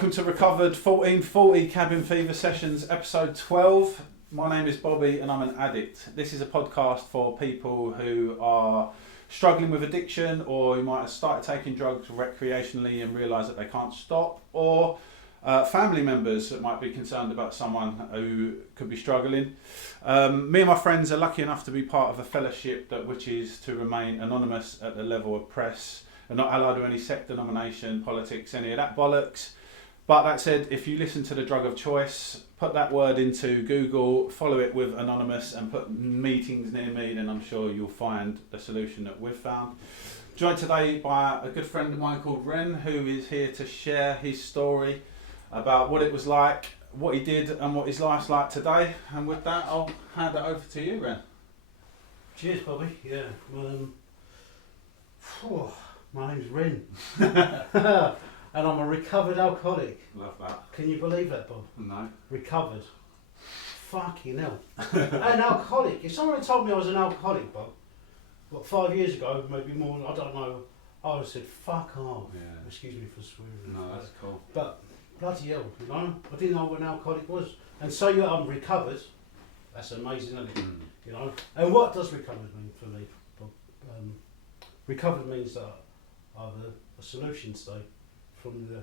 Welcome to Recovered1440 Cabin Fever Sessions, episode 12. My name is Bobby and I'm an addict. This is a podcast for people who are struggling with addiction, or who might have started taking drugs recreationally and realise that they can't stop, or family members that might be concerned about someone who could be struggling. Me and my friends are lucky enough to be part of a fellowship which is to remain anonymous at the level of press and not allied to any sect, denomination, politics, any of that bollocks. But that said, if you listen to the drug of choice, put that word into Google, follow it with anonymous and put meetings near me, then I'm sure you'll find the solution that we've found. Joined today by a good friend of mine called Ren, who is here to share his story about what it was like, what he did and what his life's like today. And with that, I'll hand it over to you, Ren. Cheers, Bobby. Yeah. My name's Ren. And I'm a recovered alcoholic. Love that. Can you believe that, Bob? No. Recovered. Fucking hell. An alcoholic. If someone had told me I was an alcoholic, Bob, 5 years ago, maybe more, I don't know, I would have said, fuck off. Yeah. Excuse me for swearing. No, that's cool. But, bloody hell, you know, I didn't know what an alcoholic was. And so I'm recovered. That's amazing, isn't it? You know? And what does recovered mean for me, Bob? Recovered means that I have a solution today from the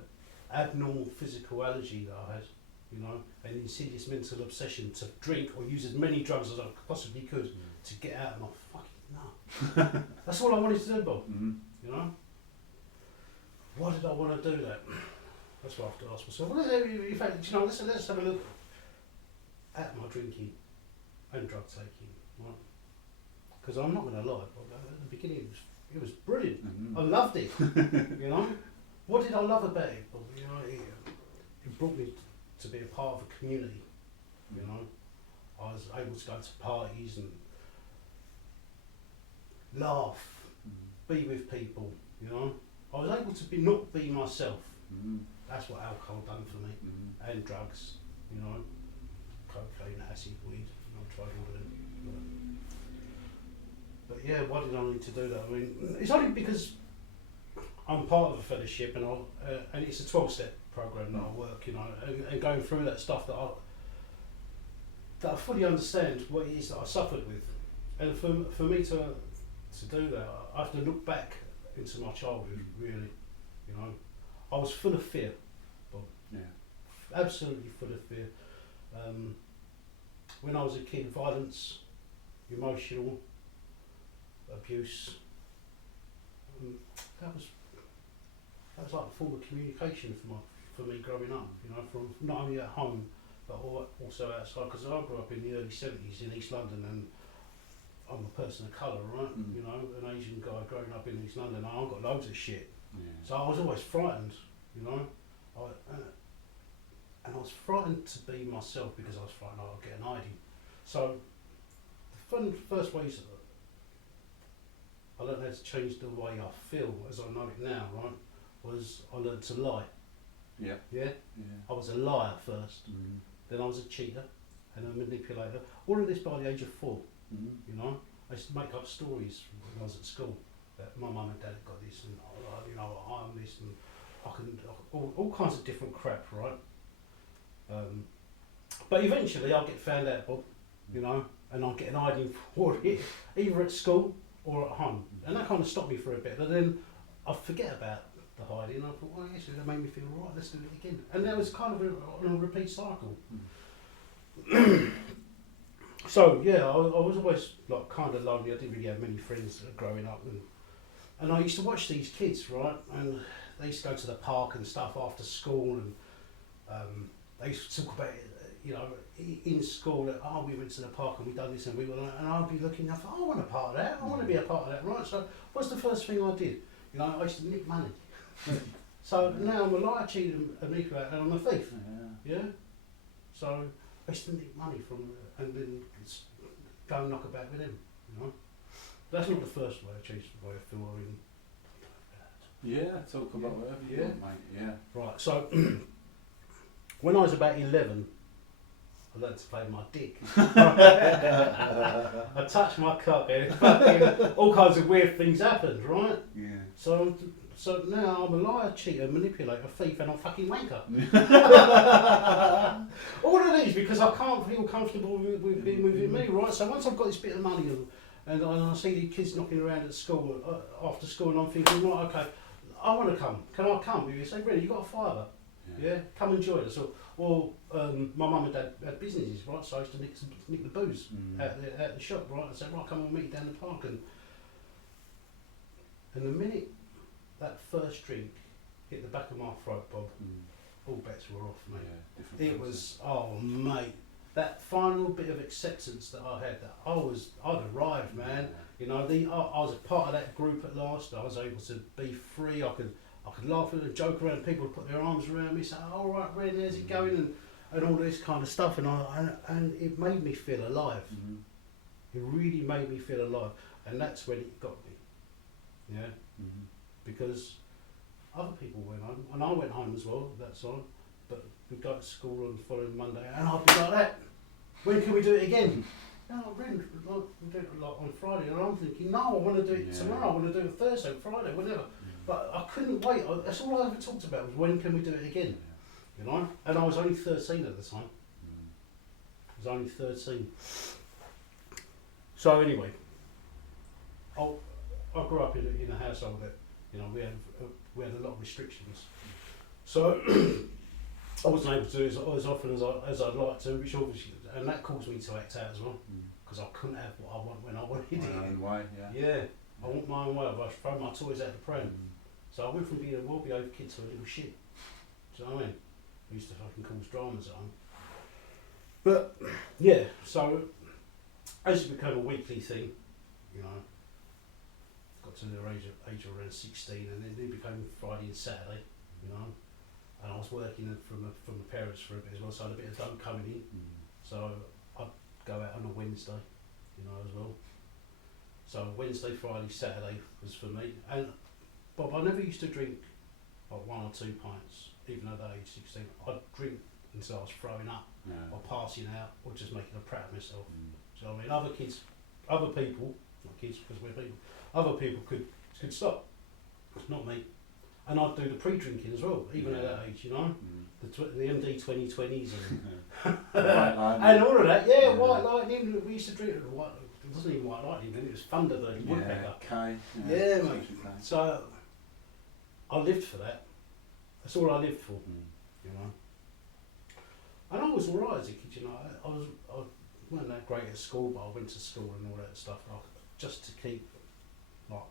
abnormal physical allergy that I had, you know, an insidious mental obsession to drink or use as many drugs as I possibly could to get out of my fucking nut. That's all I wanted to do, Bob. You know? Why did I want to do that? That's what I have to ask myself. Well, in fact, you know, let's have a look at my drinking and drug taking, right? Because I'm not going to lie, Bob, at the beginning it was brilliant. I loved it. You know, what did I love about it? Well, you know, it brought me to be a part of a community. You know, I was able to go to parties and laugh, be with people. You know, I was able to not be myself. That's what alcohol done for me, and drugs. You know, cocaine, acid, weed. You know, I tried all of them. But yeah, why did I need to do that? I mean, it's only because I'm part of a fellowship, and it's a 12-step program that I work, you know, and going through that stuff that I fully understand what it is that I suffered with, and for me to do that, I have to look back into my childhood. Really, you know, I was full of fear, Bob. Yeah, absolutely full of fear. When I was a kid, violence, emotional abuse, that was like a form of communication for me growing up, you know, from not only at home but also outside, because I grew up in the early 70s in East London, and I'm a person of colour, right? You know, an Asian guy growing up in East London, I got loads of shit. So I was always frightened, you know, and I was frightened to be myself because I was frightened I would get an ID. So the first ways I learned how to change the way I feel as I know it now, right, was I learned to lie. Yeah? I was a liar first, then I was a cheater and a manipulator. All of this by the age of 4, you know. I used to make up stories when I was at school that my mum and dad got this, and you know, I'm this, and I can, all kinds of different crap, right? But eventually I'll get found out, Bob, you know, and I'll get an ID for it, either at school or at home, and that kind of stopped me for a bit. But then I forget about the hiding, and I thought, well, actually, that made me feel right. Let's do it again, and that was kind of a repeat cycle. So yeah, I was always like kind of lonely. I didn't really have many friends growing up, and I used to watch these kids, right, and they used to go to the park and stuff after school, and they used to talk about it, you know, in school, that, oh, we went to the park and we done this and we were, and I'd be looking up, oh, I want a part of that, I want to be a part of that, right? So what's the first thing I did? You know, I used to nick money. So now I'm a liar, cheater, a manipulator, and I'm a thief. Yeah? So I used to nick money from, and then go and knock about with them, you know? That's not the first way I changed the way I feel. Yeah, talk about whatever you want, mate. Yeah. Right, so when I was about 11, I learned to play my dick. I touched my cock and all kinds of weird things happened, right? Yeah. So So now I'm a liar, cheater, manipulator, thief, and I'm fucking wanker. All of these because I can't feel comfortable with being within me, right? So once I've got this bit of money and I see the kids knocking around at school after school, and I'm thinking, right, okay, I want to come. Can I come? You say, really? You got a fiver? Yeah. Come and join us. Or my mum and dad had businesses, right? So I used to nick the booze at the shop, right? I said, right, come and meet you down the park, and the minute that first drink hit the back of my throat, Bob, all bets were off, mate. Yeah, it was, oh mate, that final bit of acceptance that I had, that I'd arrived, man. You know, I was a part of that group at last. I was able to be free. I could laugh and joke around. People would put their arms around me, say, "All right, Ren, how's it going?" and all this kind of stuff. And it made me feel alive. It really made me feel alive, and that's when it got me. Yeah. Because other people went home, and I went home as well at that time, but we'd go to school on the following Monday, and I'd be like that. When can we do it again? No, Ren, we'll do it like on Friday, and I'm thinking, no, I want to do it tomorrow, I want to do it Thursday, Friday, whatever. But I couldn't wait. That's all I ever talked about was when can we do it again, you know? And I was only 13 at the time. I was only 13. So anyway, I grew up in a household that, you know, we had a lot of restrictions. So I wasn't able to do it as often as I'd like to, which obviously, and that caused me to act out as well, because I couldn't have what I want when I wanted it. My own way, Yeah, I want my own way. I've thrown my toys out the pram. So I went from being a well-behaved kid to a little shit. Do you know what I mean? I used to fucking cause dramas at home. But yeah, so as it became a weekly thing, you know, got to the age of around 16, and then it became Friday and Saturday, you know, and I was working from the parents for a bit as well, so I had a bit of dough coming in. So I'd go out on a Wednesday, you know, as well. So Wednesday, Friday, Saturday was for me. And Bob, I never used to drink like 1 or 2 pints, even at that age 16. I'd drink until I was throwing up, or passing out, or just making a prat of myself. So I mean, other people, not kids because we're people, other people could stop, not me. And I'd do the pre-drinking as well, even at that age, you know, the MD 2020s and all of that. Yeah, White Lightning. We used to drink it. It wasn't even White Lightning then; it was Thunder, the woodpecker. Yeah, mate. So I lived for that. That's all I lived for, you know. And I was alright as a kid, you know. I wasn't that great at school, but I went to school and all that stuff, just to keep like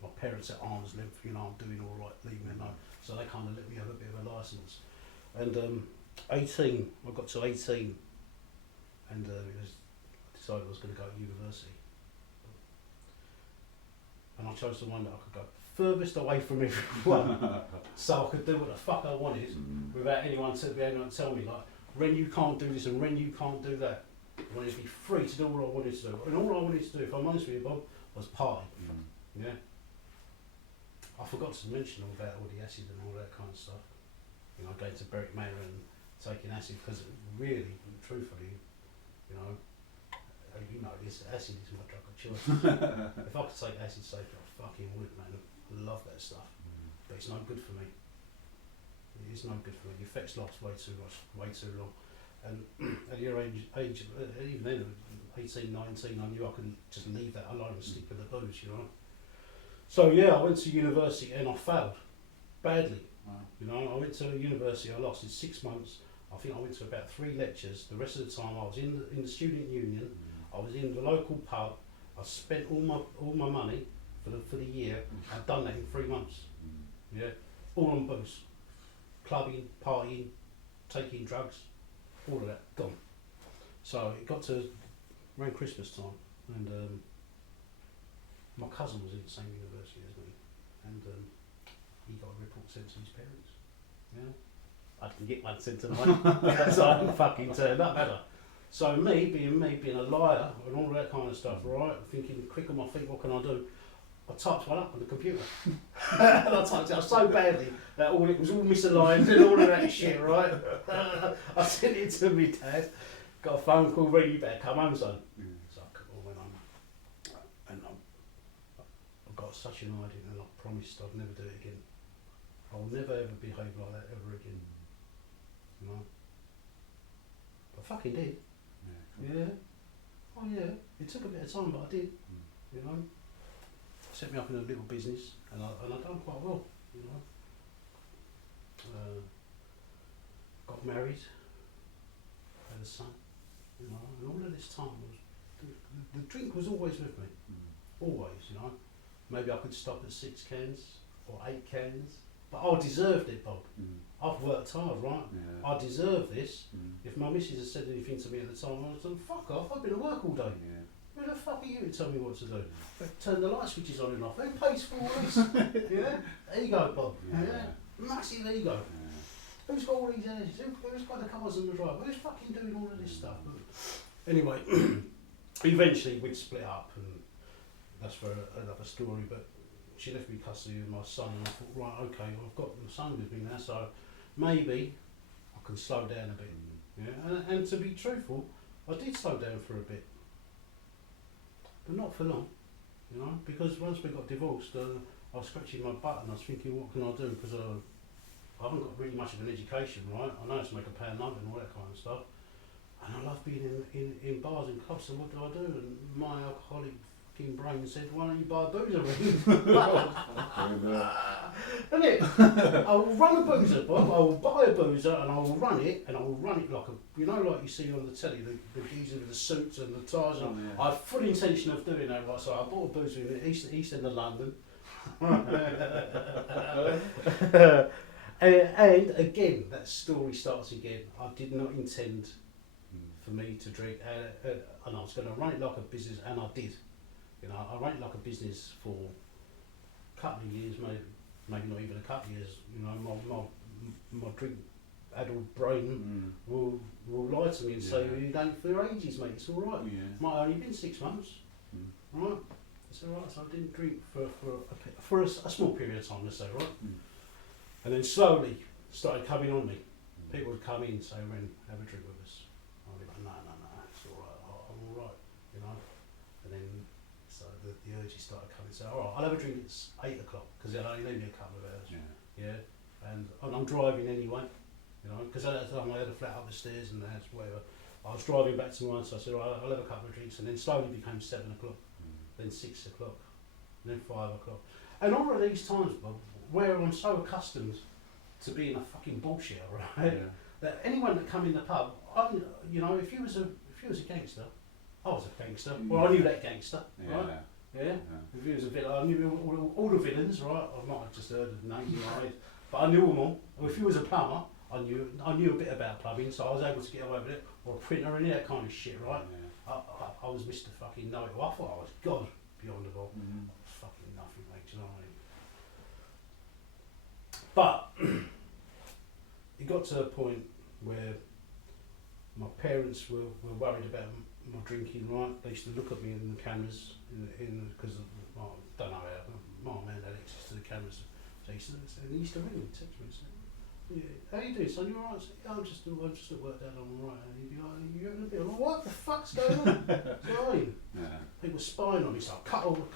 my parents at arm's length. You know, I'm doing all right, leave me alone. So they kind of let me have a bit of a licence. And 18, I got to 18, and I decided I was going to go to university. And I chose the one that I could go furthest away from everyone, so I could do what the fuck I wanted without anyone to be able to tell me, like, Ren, you can't do this, and Ren, you can't do that. I wanted to be free to do what I wanted to do. And all I wanted to do, if I'm honest with you, Bob, was party. Yeah. I forgot to mention all about all the acid and all that kind of stuff. You know, going to Berwick Manor and taking acid, because really, truthfully, you know this acid is my drug of choice. If I could take acid safely, I fucking would, man. I love that stuff. But it's no good for me. It is no good for me. The effects last way too long. And at your age, even then, 18, 19, I knew I could just leave that alone and stick with the booze, you know. So yeah, I went to university and I failed badly. You know, I went to university, I lasted 6 months. I think I went to about 3 lectures. The rest of the time I was in the student union. I was in the local pub. I spent all my money for the year. I'd done that in 3 months. Yeah, all on booze, clubbing, partying, taking drugs, all of that gone. So it got to around Christmas time, and my cousin was in the same university as me, and he got a report sent to his parents. Yeah, I didn't get one sent to mine, so I didn't fucking turn up, had I? So me being a liar and all that kind of stuff, right? Thinking quick on my feet, what can I do? I typed one up on the computer. And I typed it up so badly that it was all misaligned and all of that shit, right? I sent it to my dad, got a phone call, "Ren, you better come home, son." So I went home. And I got such an idea, and I promised I'd never do it again. I'll never ever behave like that ever again. You know? I fucking did. Yeah. Oh yeah. It took a bit of time, but I did. You know? Set me up in a little business, and I done quite well. You know? Got married, had a son. You know? And all of this time was the drink was always with me. Always. You know? Maybe I could stop at 6 cans or 8 cans, but I deserved it, Bob. I've worked hard, right? Yeah. I deserve this. If my missus had said anything to me at the time, I would have said, fuck off, I've been at work all day. Yeah. Who the fuck are you to tell me what to do? Turn the light switches on and off. Who pays for all this? Yeah? Ego, Bob. Yeah? Massive ego. Yeah. Who's got all these energies? Who's got the cars on the drive? Who's fucking doing all of this stuff? But anyway, eventually we'd split up, and that's for another story, but she left me custody of my son, and I thought, right, okay, well, I've got my son with me now, so maybe I can slow down a bit. Yeah? And to be truthful, I did slow down for a bit, but not for long, you know, because once we got divorced, I was scratching my butt and I was thinking, what can I do, because I haven't got really much of an education, right? I know how to make a pound note and all that kind of stuff, and I love being in bars and clubs, so what do I do? And my alcoholic brain said, why don't you buy a boozer ring? Isn't it? I will run a boozer, Bob. I will buy a boozer and I will run it, and I will run it like a, you know, like you see on the telly, the geezer with the suits and the ties. Oh, yeah. I have full intention of doing that, right? So I bought a boozer in the east end of London. and again, that story starts again. I did not intend for me to drink, and I was going to run it like a business, and I did. You know, I ran it like a business for a couple of years, maybe not even a couple of years. You know, my drink adult brain will lie to me and say, you don't for ages, mate. It's all right. Yeah. Might have only been 6 months, right? It's all right. So I didn't drink for a small period of time, let's say, right? And then slowly started coming on me. People would come in and say, "Ren, have a drink with us." I'd be like, no, it's all right. I'm all right, you know. And then so the urges started coming. So all right, I'll have a drink at 8 o'clock because they'll only leave me a couple of hours. Yeah. And I'm driving anyway, you know, because at that time I had a flat up the stairs and that's whatever. I was driving back to mine, so I said, right, I'll have a couple of drinks, and then slowly became 7 o'clock, then 6 o'clock, and then 5 o'clock. And all of these times, Bob, where I'm so accustomed to being a fucking bullshitter, right? Yeah. That anyone that come in the pub, you know, if you was a gangster, I was a gangster. Well, I knew that gangster, right? Yeah. If he was a villain, I knew all the villains, right? I might have just heard the names in my head, but I knew them all. Or if he was a plumber, I knew a bit about plumbing, so I was able to get away with it. Or a printer and that kind of shit, right? Yeah. I was Mr. Fucking Know-It-All. I thought I was God beyond the ball. I was fucking nothing, mate. Do you know what I mean? But it got to a point where my parents were worried about my drinking, right? They used to look at me in the cameras, because I don't know how, my man had access to the cameras. So he used to ring me, text me and say, how you doing, son? You alright? I said, yeah, I'm just at work, Dad, I'm alright. And he'd be like, you having a bit? I'm like, what the fuck's going on? So people were spying on me, so I cut all the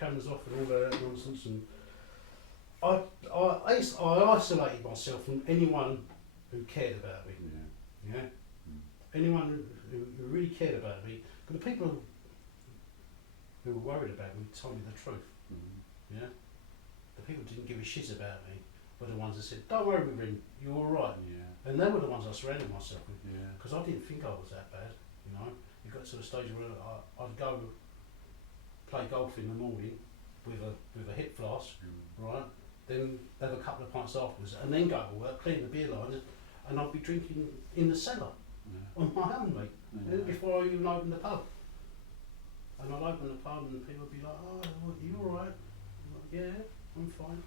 cameras off and all that nonsense. And I isolated myself from anyone who cared about me. Yeah. Anyone who really cared about me. But the people who were worried about me told me the truth. Yeah. The people who didn't give a shit about me were the ones that said, don't worry, Rin, you're all right. Yeah. And they were the ones I surrounded myself with. Because I didn't think I was that bad. You know. It got to a stage where I'd go play golf in the morning with a hip flask, right? Then have a couple of pints afterwards, and then go to work, clean the beer lines, and I'd be drinking in the cellar on my own, mate, before I even opened the pub. And I'd open the pub, and people would be like, "Oh, what, you all right?" I'm like, "Yeah, I'm fine."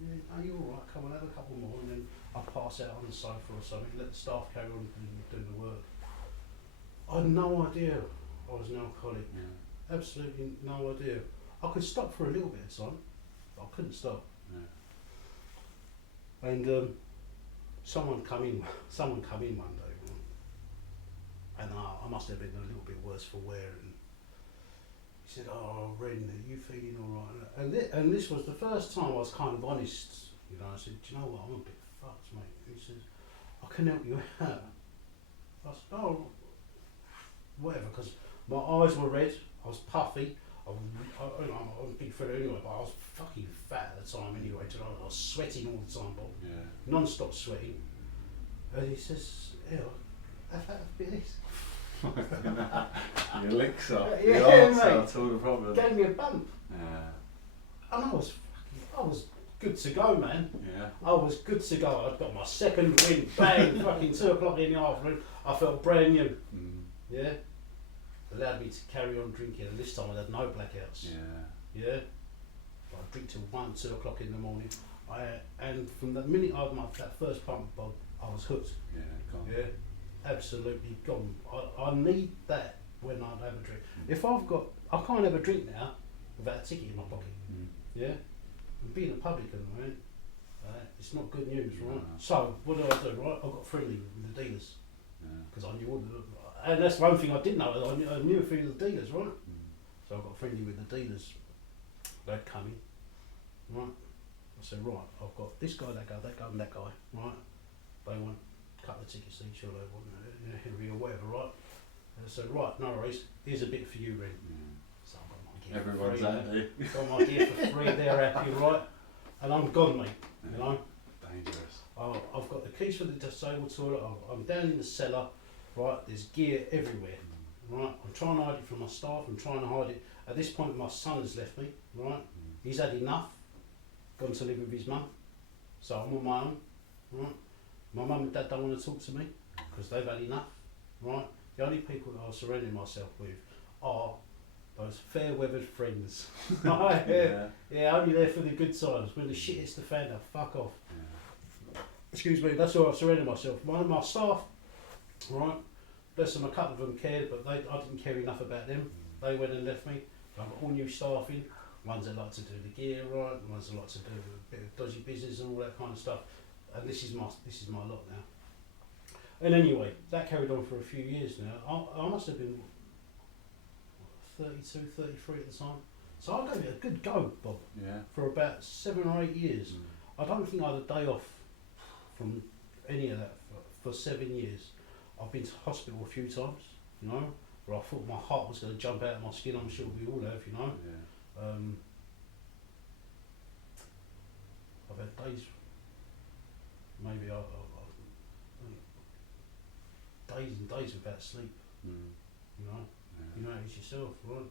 "Yeah, are you all right? Come on, have a couple more," and then I'd pass out on the sofa or something, let the staff carry on doing the work. I had no idea I was an alcoholic. Absolutely no idea. I could stop for a little bit of time, but I couldn't stop. And someone come in one day, and I must have been a little bit worse for wear, and he said, "Oh, Ren, are you feeling all right?" And this was the first time I was kind of honest. You know, I said, "Do you know what? I'm a bit fucked, mate." He says, "I can help you out." I said, "Oh, whatever," because my eyes were red. I was puffy. I was a big fella anyway, but I was fucking fat at the time anyway. You know, I was sweating all the time, Bob. Yeah. Non-stop sweating. And he says, "Yeah, have a bit of this." Your licks up. Yeah, Your answer mate. to all the problems. Gave me a bump. Yeah. And I was good to go, man. Yeah. I was good to go. I'd got my second win, bang, fucking 2 o'clock in the afternoon. I felt brand new. Mm. Yeah. Allowed me to carry on drinking, and this time I had no blackouts. Yeah. Yeah. I'd drink till 1, 2 o'clock in the morning. And from the minute I had that first pump, Bob, I was hooked. Yeah. Gone. Yeah. Absolutely gone. I need that when I have a drink. If I can't have a drink now without a ticket in my pocket. Mm. Yeah. And being a publican, right? It's not good news, right? No. So what do? Right, I got friendly with the dealers because I knew all and that's one thing I didn't know. I knew a few of the dealers, right? So I got friendly with the dealers. They'd come in, right? I said, right, I've got this guy, that guy, and that guy, right? They want a couple of tickets each, or they want Henry or whatever, right? And I said, right, no worries. Here's a bit for you, Ren. So I've got my gear Everyone's for happy. free. Got my gear for free. They're happy, right? And I'm gone, mate. You know. Dangerous. I've got the keys for the disabled toilet. I'm down in the cellar, right? There's gear everywhere, right? I'm trying to hide it from my staff. I'm trying to hide it. At this point, my son has left me, right? He's had enough. Gone to live with his mum, so I'm on my own, right? My mum and dad don't want to talk to me because they've had enough, right? The only people that I'm surrounding myself with are those fair-weathered friends. Right? Yeah, only there for the good times. When the shit hits the fan, they'll fuck off. Yeah. Excuse me, that's who I surrounded myself. My staff, right? Bless them, a couple of them cared, but I didn't care enough about them. They went and left me. I've got all new staff in. Ones that like to do the gear right, ones that like to do a bit of dodgy business and all that kind of stuff. And this is my lot now. And anyway, that carried on for a few years now. I must have been 32, 33 at the time. So I gave it a good go, Bob. Yeah. For about 7 or 8 years. I don't think I had a day off from any of that for 7 years. I've been to hospital a few times, you know, where I thought my heart was going to jump out of my skin. I'm sure we all have, you know. Yeah. I've had days, maybe days and days without sleep, you know. Yeah. You know it yourself, right?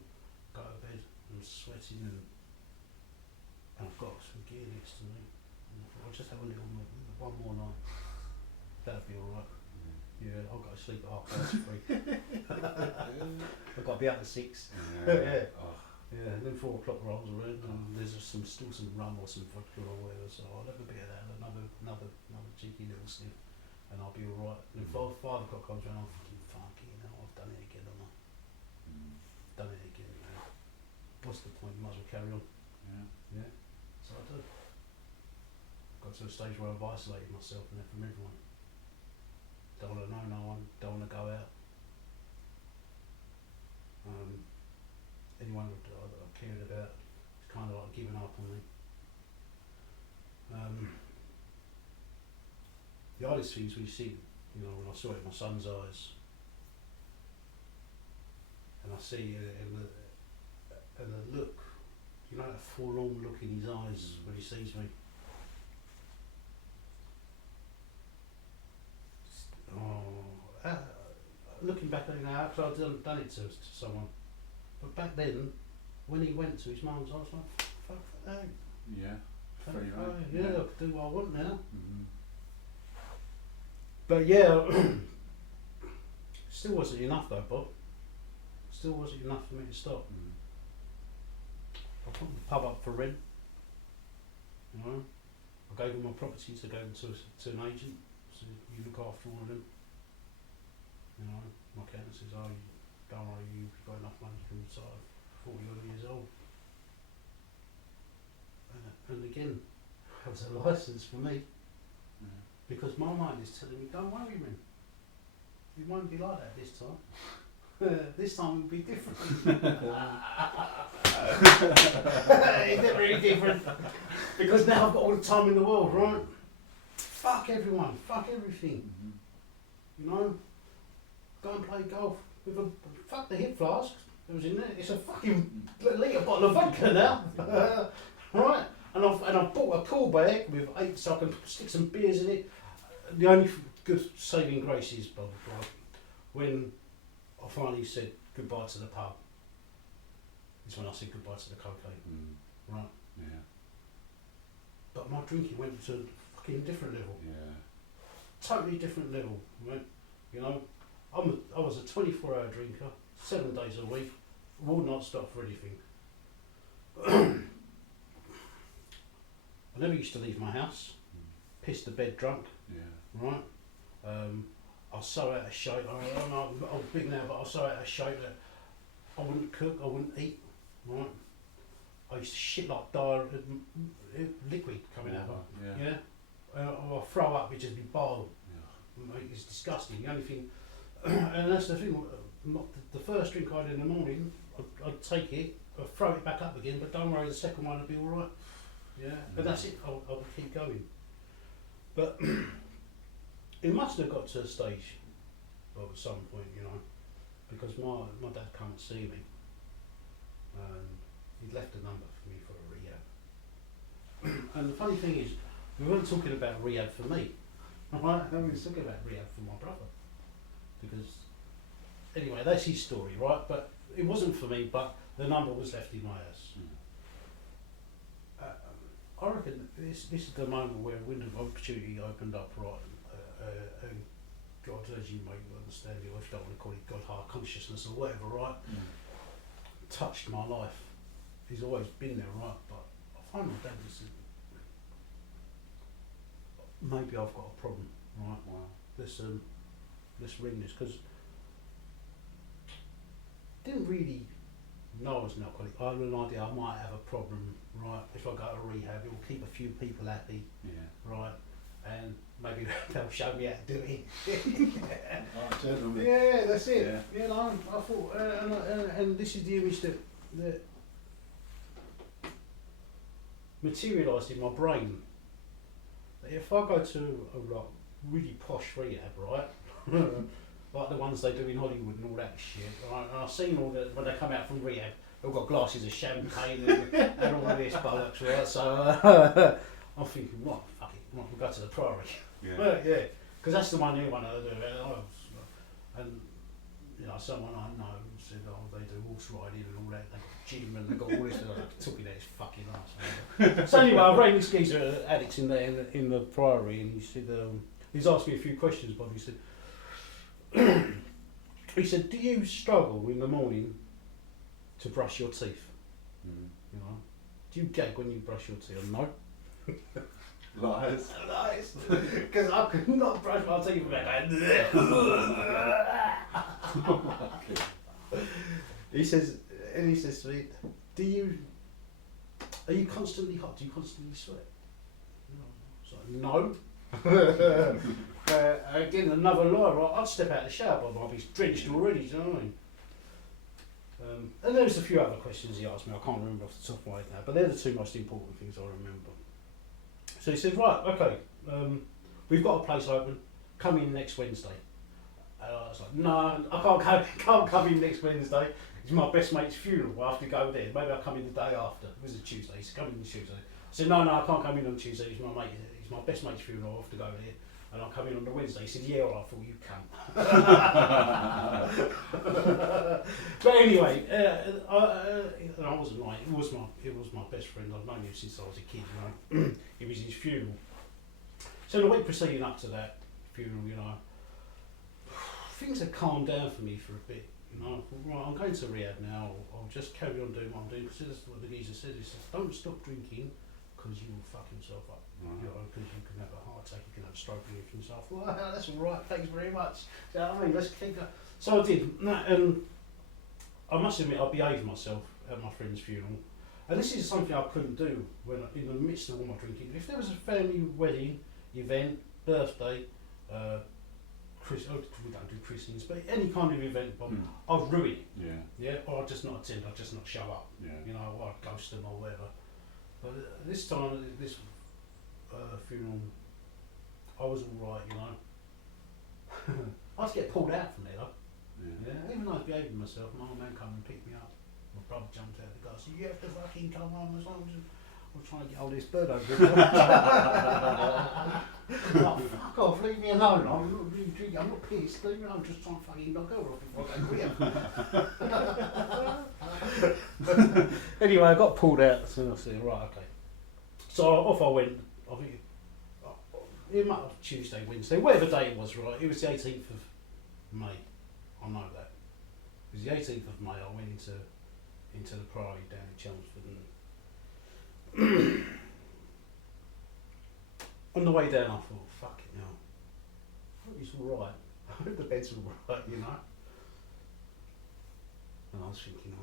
Go to bed, I'm sweating and I've got some gear next to me. And I thought, I'll just have a little one more night. That'd be alright. Yeah, I've got to sleep at 3:30. I've got to be up at 6. Yeah. Oh. Yeah, and then 4 o'clock rolls around and there's still some rum or some vodka or whatever, so I'll have a bit of that, another cheeky little sniff, and I'll be alright. And then 5 o'clock comes around, I'm thinking, fucking hell, I've done it again, haven't I? Done it again, man. What's the point? Might as well carry on. Yeah. So I do. Got to a stage where I've isolated myself from everyone. Don't want to know no one, don't want to go out. Anyone that I cared about is kind of like giving up on me. The hardest things we see, you know, when I saw it in my son's eyes, and I see and the look, you know, that forlorn look in his eyes when he sees me. Looking back at it now, after I'd done it to someone. But back then, when he went to his mum's, I was like, fuck that. Yeah. Free Free rein. yeah, I can do what I want now. Mm-hmm. But yeah, still wasn't enough though, Bob. Still wasn't enough for me to stop. I put the pub up for rent. You know, I gave him my properties, I gave them to an agent, so you look after all of them. You know, my accountant says, oh, don't worry, you've got enough money to retire 40 odd years old. And again, that was a licence for me. Because my mind is telling me, don't worry, man. You won't be like that this time. This time will be different. It's not really different. Because now I've got all the time in the world, right? Fuck everyone, fuck everything. You know? Go and play golf with a fuck the hip flask that was in there. It's a fucking litre bottle of vodka now. Right? And I've bought a cool bag with 8 so I can stick some beers in it. The only good saving grace is, Bob, right, when I finally said goodbye to the pub, is when I said goodbye to the cocaine. Right? Yeah. But my drinking went to a fucking different level. Yeah. Totally different level, right? You know, I was a 24-hour drinker, 7 days a week, would not stop for anything. I never used to leave my house, pissed the bed drunk, right? I was so out of shape, I'm big now, but I was so out of shape that I wouldn't cook, I wouldn't eat, right? I used to shit like liquid coming out of it, or I'd throw up, it'd just be bile. It's disgusting. The only thing, and that's the thing, the first drink I had in the morning, I'd take it, I'd throw it back up again, but don't worry, the second one will be alright. Yeah, but that's it, I would keep going. But it must have got to a stage, well, at some point, you know, because my dad can't see me. He'd left a number for me for a rehab. And the funny thing is, we weren't talking about rehab for me. Right? We were talking about rehab for my brother. Because, anyway, that's his story, right? But it wasn't for me, but the number was left in my house. I reckon this is the moment where a window of opportunity opened up, right? And God, as you may understand it, or if you don't want to call it God, higher consciousness or whatever, right? Touched my life. He's always been there, right? But I find my dad just said, maybe I've got a problem, right? Wow. Let's ring this, because didn't really know I was an alcoholic. I had an idea I might have a problem, right? If I go to rehab, it will keep a few people happy, right? And maybe they'll show me how to do it. Yeah, that's it. Yeah. You know, I thought, and this is the image that materialised in my brain. If I go to a really posh rehab, right, like the ones they do in Hollywood and all that shit, right, and I've seen all that when they come out from rehab, they've got glasses of champagne and all of this bollocks, right? So I'm thinking, what? Fuck it, we'll go to the Priory. Yeah, because that's the one I do. And you know, someone I know said, oh, they do horse riding and all that. They got gym and they got all this. And I took it out his fucking arse. So anyway, I rang this geezer addicts in the Priory, and he said, he's asked me a few questions, but he said, do you struggle in the morning to brush your teeth? You know, do you gag when you brush your teeth? No. Lies. Because I could not brush my teeth without going. He says to me, are you constantly hot? Do you constantly sweat? No. Again, another lie, right? I'd step out of the shower, but I'd be drenched already, do you know what I mean? And there's a few other questions he asked me, I can't remember off the top of my head now, but they're the two most important things I remember. So he said, right, okay, we've got a place open, come in next Wednesday. And I was like, no, I can't come in next Wednesday. It's my best mate's funeral, I have to go there. Maybe I'll come in the day after. It was a Tuesday, he said, come in on Tuesday. I said, no, I can't come in on Tuesday, it's my best mate's funeral, I have to go there. And I'll come in on the Wednesday. He said, yeah, all right, I thought you can't. But anyway, I wasn't lying. It was my best friend. I've known him since I was a kid, you know. It was his funeral. So the week preceding up to that funeral, you know, things had calmed down for me for a bit. You know, I thought, right, I'm going to rehab now. I'll just carry on doing what I'm doing. Because that's what the geezer said. He said, don't stop drinking because you will fuck yourself up. You know, because you can have a heart attack, you can have a stroke, and everything. So I thought, well, that's all right, thanks very much. You know what I mean? Let's keep going. So I did. And I must admit, I behaved myself at my friend's funeral. And this is something I couldn't do when in the midst of all my drinking. If there was a family wedding, event, birthday, we don't do christenings, but any kind of event, I'd ruin it. Yeah, or I'd just not attend, I'd just not show up. You know, or I'd ghost them or whatever. But this time, this funeral, I was all right, you know. I had to get pulled out from there though. Yeah, even though I was behaving myself, my old man come and picked me up. My brother jumped out the car and said, "You have to fucking come on," as long as I'm trying to get hold of this bird over here. Oh, fuck off, leave me alone. I'm not really drinking, I'm not pissed, leave me alone. I'm just trying to fucking knock her off before I go here. Anyway, I got pulled out, so I said, right, okay. So off I went, I think it might have Tuesday, Wednesday, whatever day it was, right? It was the 18th of May. I know that. It was the 18th of May. I went into the Priory down in Chelmsford, and on the way down I thought, fucking hell, I hope it's all right. I hope the bed's all right, you know. And I was thinking,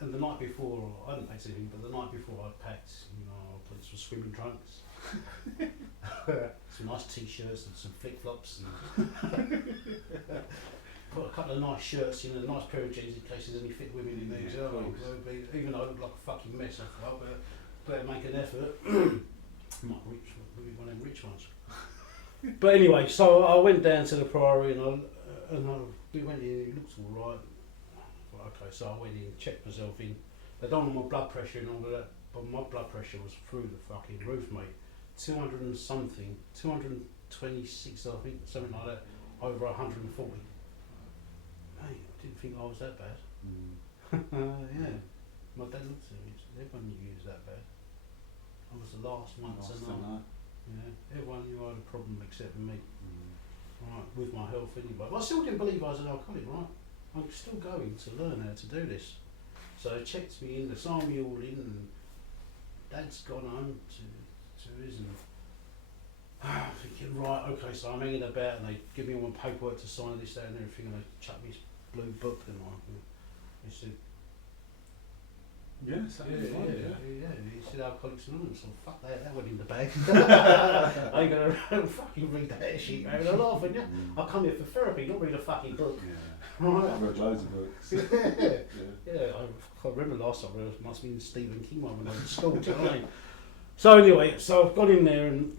and the night before, I hadn't packed anything, but the night before I packed, you know, I put some swimming trunks, some nice t-shirts and some flip-flops, and put a couple of nice shirts in, a nice pair of jeans in case there's any fit women in there. Even though I look like a fucking mess, I thought, better make an effort. Might be one of them rich ones. But anyway, so I went down to the Priory we went in, it looked all right. Okay, so I went in, checked myself in. They done all my blood pressure and all of that, but my blood pressure was through the fucking roof, mate. 200 and something, 226, I think, something like that, over 140. Mate, I didn't think I was that bad. Yeah. My dad looked at me and said, everyone knew you was that bad. I was the last one to know. Yeah, everyone knew I had a problem except me. Right, with my health anyway. But I still didn't believe I was an alcoholic, right? I'm still going to learn how to do this. So they checked me in, they signed me all in, and Dad's gone home to his, and I'm thinking, right, okay, so I'm hanging about, and they give me all my paperwork to sign this, that, and everything, and they chuck me this blue book, and they said, yeah. He said Alcoholics Anonymous. So fuck that went in the bag. I ain't gonna fucking read that shit, man. I'm laughing, yeah. I come here for therapy, not read a fucking book. Yeah. Right. I've read loads of books. I remember last time it must have been Stephen King one when I was at school. Do you know what I mean? So anyway, so I've got in there, and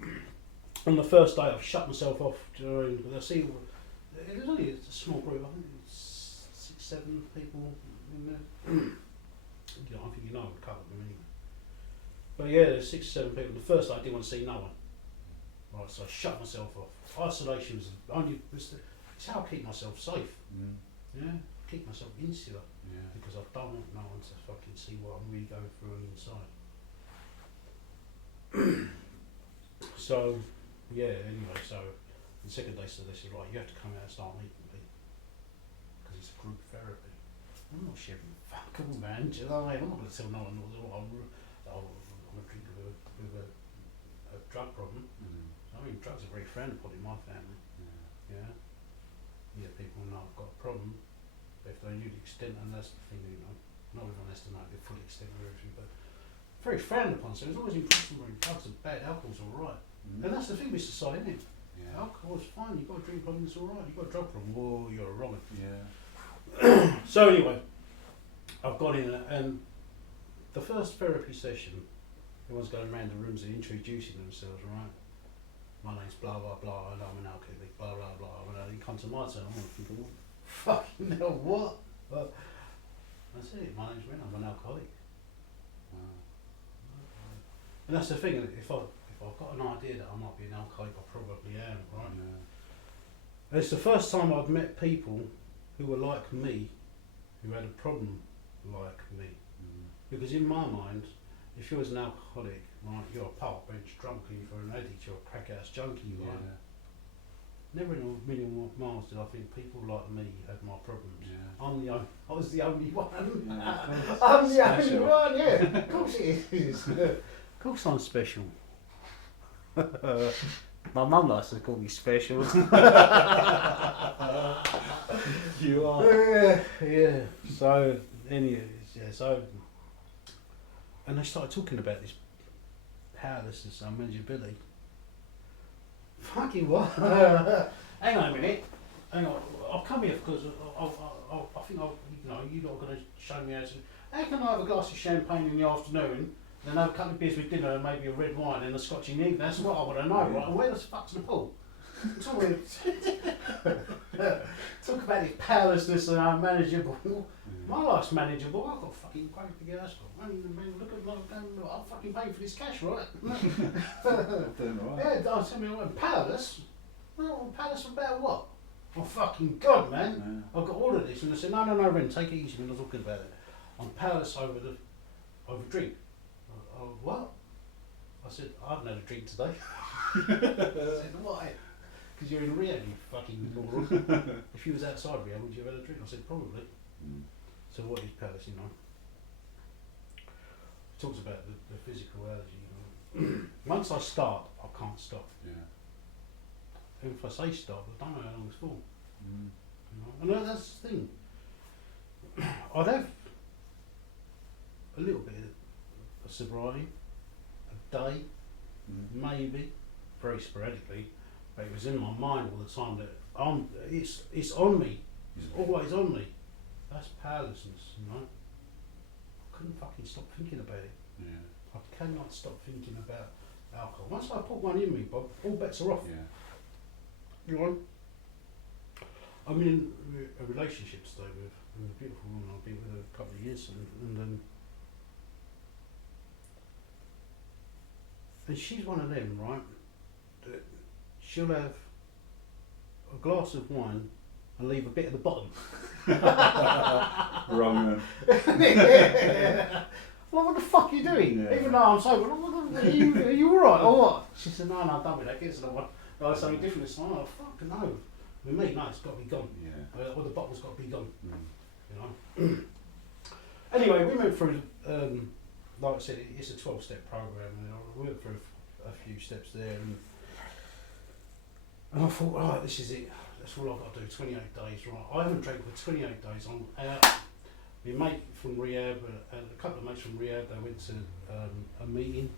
on the first day I've shut myself off. Do you know what I mean? But I see it was only a small group. I think it was 6-7 people in there. You know, I think you know a couple of them anyway. But yeah, there's 6-7 people. The first day I didn't want to see no one. Right, so I shut myself off. Isolation was only, it's how I keep myself safe. Yeah, keep myself insular. Yeah. Because I don't want no one to fucking see what I'm really going through on the inside. So, yeah, anyway, so the second day, so they said, right, you have to come out and start meeting people. Because it's a group therapy. I'm not sharing fuck all, man. Do you know what I mean? I'm not going to tell no one I'm a drinker with a drug problem. I mean, drugs are very frowned upon in my family. Yeah. People know I've got a problem, but if they knew the extent, and that's the thing, you know, not everyone has to know the full extent of everything, but very frowned upon. So it's always important when drugs are bad, alcohol's alright. And that's the thing with society, isn't it? Yeah. Alcohol's fine, you've got a drink problem, it's alright. You've got a drug problem, whoa, you're a wrong. Yeah. So anyway, I've got in and the first therapy session, everyone's going around the rooms and introducing themselves, right? My name's blah blah blah, and I'm an alcoholic, blah blah blah. And then you come to my turn, I'm thinking, fucking hell, what? But that's it, my name's Ren, I'm an alcoholic. And that's the thing, if I've got an idea that I might be an alcoholic, I probably am, right? And it's the first time I've met people who were like me, who had a problem like me. Because in my mind, if you was an alcoholic, right, you're a park bench drunk, and if you're an addict, you're a crack house junkie, right? Never in a million miles did I think people like me had my problems. I was the only one. I'm the only one, yeah. Of course it is. Of course I'm special. My mum likes to call me special. You are. Yeah. So, anyways, so, and they started talking about this powerlessness and unmanageability. Fucking what? Hang on a minute. hang on, I've come here because I think you're not going to show me how can I have a glass of champagne in the afternoon, then have a couple of beers with dinner and maybe a red wine and a scotch in the evening? That's what I want to know, right? And where the fuck's the pool? Talk about his powerlessness and unmanageable. My life's manageable. I've got fucking great big house. Man, look at my I'm fucking paying for this cash, right? Doing right. Yeah, don't tell me I'm powerless. No, powerless about what? Oh fucking God, man! I've got all of this, and I said, no, Ren, take it easy. We're not talking about it. I'm powerless over drink. What? I said, I haven't had a drink today. I said, why? Because you're in rehab, you fucking moron. If you was outside rehab, would you have had a drink? I said, probably. So what is powerless, you know? It talks about the physical allergy, you know. Once I start, I can't stop. Yeah. And if I say stop, I don't know how long it's for. You know? And that's the thing. I'd have a little bit of sobriety, a day, maybe, very sporadically, but it was in my mind all the time that it's on me. It's always on me. That's powerlessness, you know. I couldn't fucking stop thinking about it. Yeah. I cannot stop thinking about alcohol. Once I put one in me, Bob, all bets are off. Yeah. You know. I'm in a relationship today with a beautiful woman. I've been with her a couple of years, and she's one of them, right? That she'll have a glass of wine and leave a bit at the bottom. Wrong. Well, what the fuck are you doing? Yeah. Even though I'm sober, are you alright or what? She said, no, done with that, get another one. No, something different this time. Oh, fuck, no. With me, no, it's got to be gone. Yeah. Or the bottle's got to be gone. You know. Anyway, we went through, like I said, it's a 12-step program, and we went through a few steps there, and I thought, right, this is it. That's all I've got to do. 28 days, right? I haven't drank for 28 days. I'm out. My mate from rehab, a couple of mates from rehab, they went to a meeting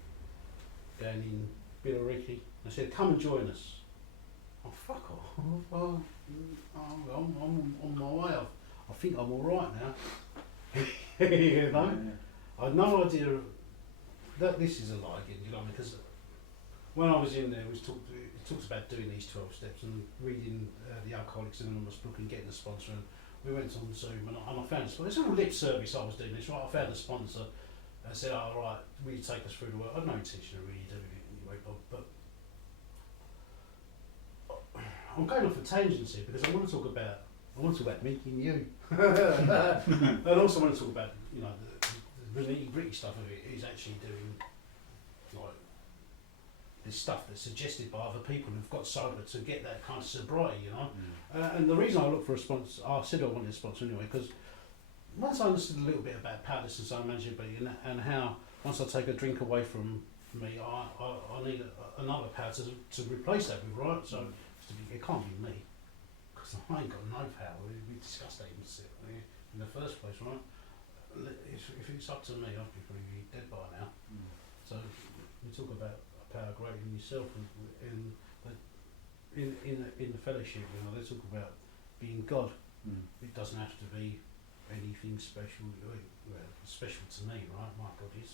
down in Billericay. They said, come and join us. Oh, fuck off. Well, I'm on my way. I think I'm alright now. You know? Yeah. I had no idea that this is a lie again, you know, because when I was in there, it talks about doing these 12 steps and reading the Alcoholics Anonymous book and getting a sponsor. And we went on Zoom and I found a sponsor. It's all lip service I was doing this, right? I found a sponsor and I said, oh, right, will you take us through the work? I had no intention of really doing it anyway, but I'm going off a tangent here because I want to talk about making you. And also want to talk about, you know, the nitty-gritty stuff of it is actually doing like this stuff that's suggested by other people who've got sober to get that kind of sobriety, you know. And the reason I looked for a sponsor, I said I wanted a sponsor anyway, because once I understood a little bit about powerlessness and unmanageability and how once I take a drink away from me, I need another power to replace that with, right? So it can't be me, because I ain't got no power. We discussed that in the first place, right? If it's up to me, I'd be probably dead by now. So we talk about a power greater than yourself, and in the fellowship, you know, they talk about being God. It doesn't have to be anything special. Well, special to me, right? My God is.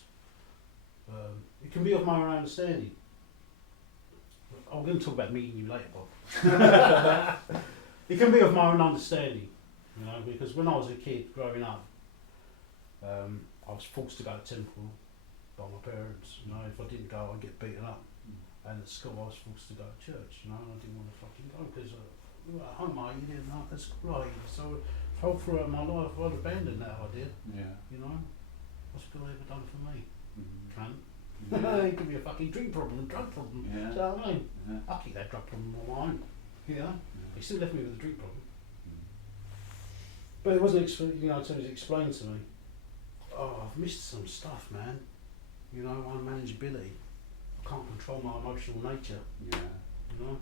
It can be of my own understanding. I'm going to talk about meeting you later, Bob. It can be of my own understanding, you know, because when I was a kid growing up, I was forced to go to temple by my parents. You know, if I didn't go, I'd get beaten up. And at school, I was forced to go to church. You know, and I didn't want to fucking go because at home, you didn't know at school. So all throughout my life, I'd abandoned that idea. Yeah. You know, what's God ever done for me? Cunt. Yeah. It could be a fucking drink problem and drug problem. Yeah. Do you know what I mean? Yeah. I keep that drug problem on my own. You know? Yeah. He still left me with a drink problem. But it wasn't, until it was explained to me. Oh, I've missed some stuff, man. You know, unmanageability. I can't control my emotional nature. Yeah. You know?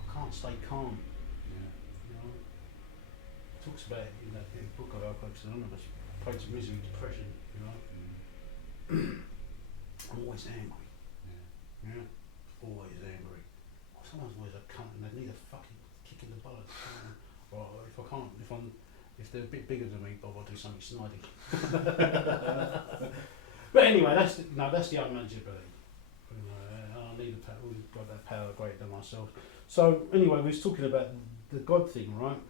I can't stay calm. Yeah. You know? It talks about it in that book of Alcoholics Anonymous, Plagues of Misery, Depression, you know? I'm always angry. Yeah. Always angry. Someone's always a cunt and they need a Or if they're a bit bigger than me, Bob, I'll do something snidey. But anyway, that's the unmanageability. I need we've got that power greater than myself. So anyway, we was talking about the God thing, right?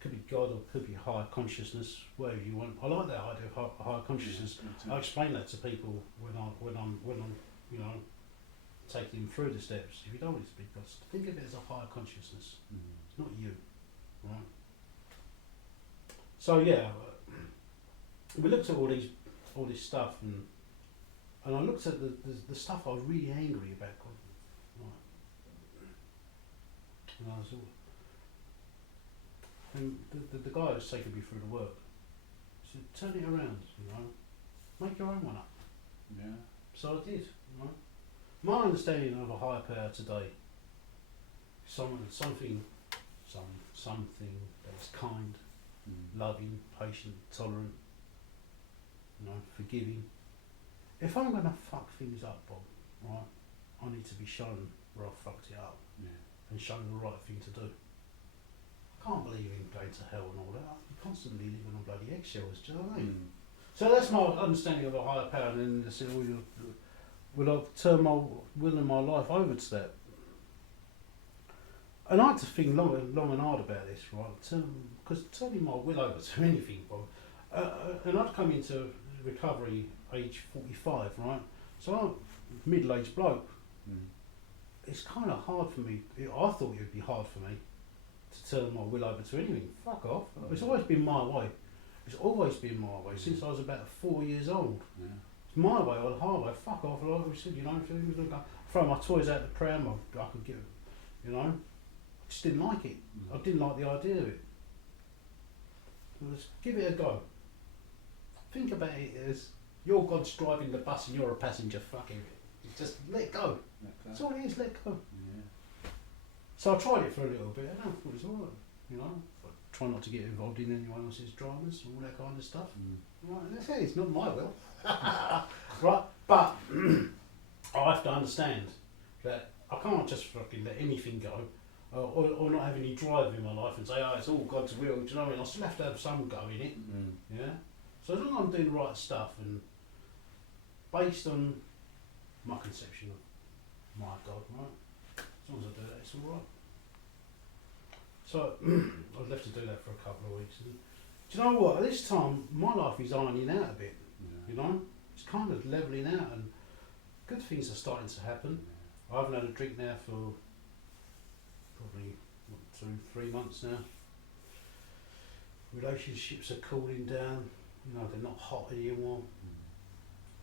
Could be God or could be higher consciousness, whatever you want. I like that idea of higher consciousness. Yeah, I explain that to people when I'm taking them through the steps. If you don't want it to be God, think of it as a higher consciousness. It's not you, right? So yeah, we looked at all this stuff, and I looked at the stuff I was really angry about God. Right. And I was all, and the guy was taking me through the work. He said, turn it around, make your own one up. Yeah. So I did. Right? My understanding of a higher power today, something that is kind, loving, patient, tolerant, forgiving. If I'm gonna fuck things up, Bob, right, I need to be shown where I fucked it up, and shown the right thing to do. I can't believe in going to hell and all that. I'm constantly living on bloody eggshells. Do you know what I mean? So that's my understanding of a higher power, and then they said, will I turn my will and my life over to that? And I had to think long and hard about this, right? Because turning my will over to anything, Bob. And I'd come into recovery age 45, right? So I'm a middle-aged bloke. It's kind of hard for me. I thought it would be hard for me to turn my will over to anything. Fuck off. It's always been my way. It's always been my way since I was about 4 years old. Yeah. It's my way or the highway. Fuck off. Like we said, if I throw my toys out the pram, I could get, I just didn't like it. I didn't like the idea of it. So let's give it a go. Think about it as you're God's driving the bus and you're a passenger. Fucking just let go. That's all it is. Let go. Yeah. So I tried it for a little bit, and I thought it was alright. I try not to get involved in anyone else's dramas, all that kind of stuff. Right, and that's it. It's not my will. Right, but I have to understand that I can't just fucking let anything go, or not have any drive in my life and say, oh, it's all God's will. Do you know what I mean? I still have to have some go in it. Yeah. So as long as I'm doing the right stuff and based on my conception of my God, right? As long as I do that, it's all right. So I was left to do that for a couple of weeks. And, do you know what? At this time, my life is ironing out a bit. It's kind of levelling out, and good things are starting to happen. I haven't had a drink now for probably 2-3 months now. Relationships are cooling down. They're not hot anymore.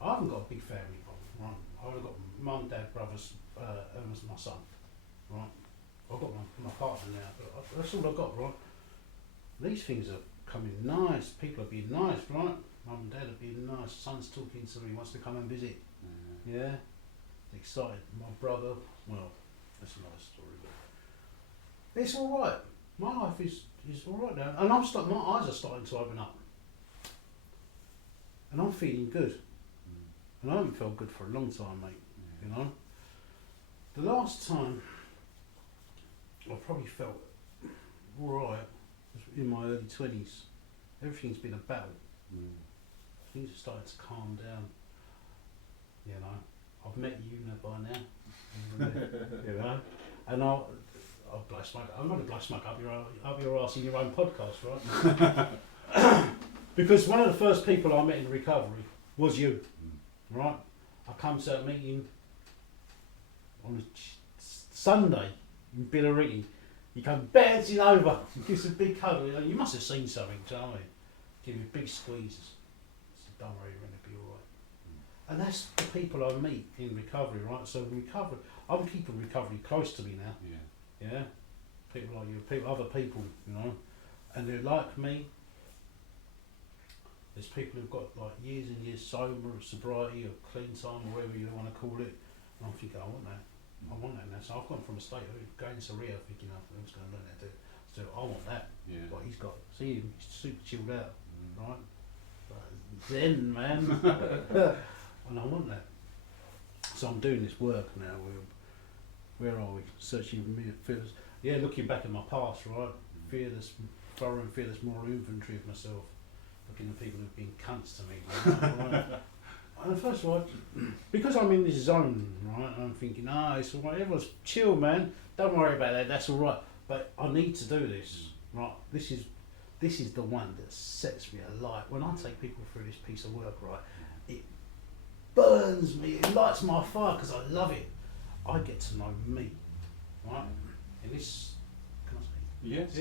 I haven't got a big family, right? I've got mum, dad, brothers, and my son, right? I've got my partner now, but that's all I've got, right? These things are coming nice. People are being nice, right? Mum and dad are being nice. Son's talking to me, wants to come and visit. Yeah, excited. My brother, well, that's another story. But it's all right. My life is all right now, and my eyes are starting to open up, and I'm feeling good. And I haven't felt good for a long time, mate. The last time I probably felt alright was in my early 20s. Everything's been a battle. Things are starting to calm down. I've met you by now. And I'll blow smoke. I'm not going to blow smoke up your arse in your own podcast, right? Because one of the first people I met in recovery was you. Right, I come to a meeting on a Sunday in Billericay. You come bouncing over, gives a big hug. You must have seen something, do you know what I mean? Give you big squeezes. So don't worry, you're going to be all right. And that's the people I meet in recovery, right? So recovery, I'm keeping recovery close to me now. Yeah. People like you, other people, and they're like me. There's people who've got like years and years sobriety or clean time or whatever you want to call it, and I'm thinking I want that now. So I've gone from a state of going to Rio thinking I'm just going to learn how to do it. So I want that. What he's got. See him, he's super chilled out, right? Zen, man. And I want that. So I'm doing this work now. Where are we? Searching for yeah, looking back at my past, right, fearless, thorough and fearless moral inventory of myself, looking at people who've been cunts to me, right? And first of all, because I'm in this zone, right, I'm thinking, it's all right, everyone's chill, man, don't worry about that, that's all right. But I need to do this, right? This is the one that sets me alight. When I take people through this piece of work, right, it burns me, it lights my fire because I love it. I get to know me, right? And this, can I say?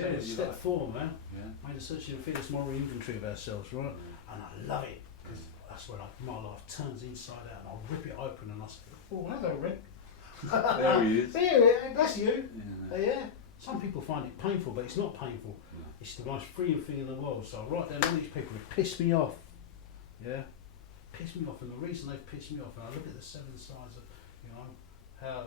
Yeah, step 4, man. Yeah. Made a searching and fearless moral inventory of ourselves, right? And I love it because that's when my life turns inside out and I'll rip it open and I say, oh, hello, Rick. There he is. There, that's you. Yeah. Yeah. Some people find it painful, but it's not painful. Yeah. It's the most freeing thing in the world. So I write down all these people who piss me off. Yeah? Piss me off. And the reason they've pissed me off, and I look at the 7 sides of, how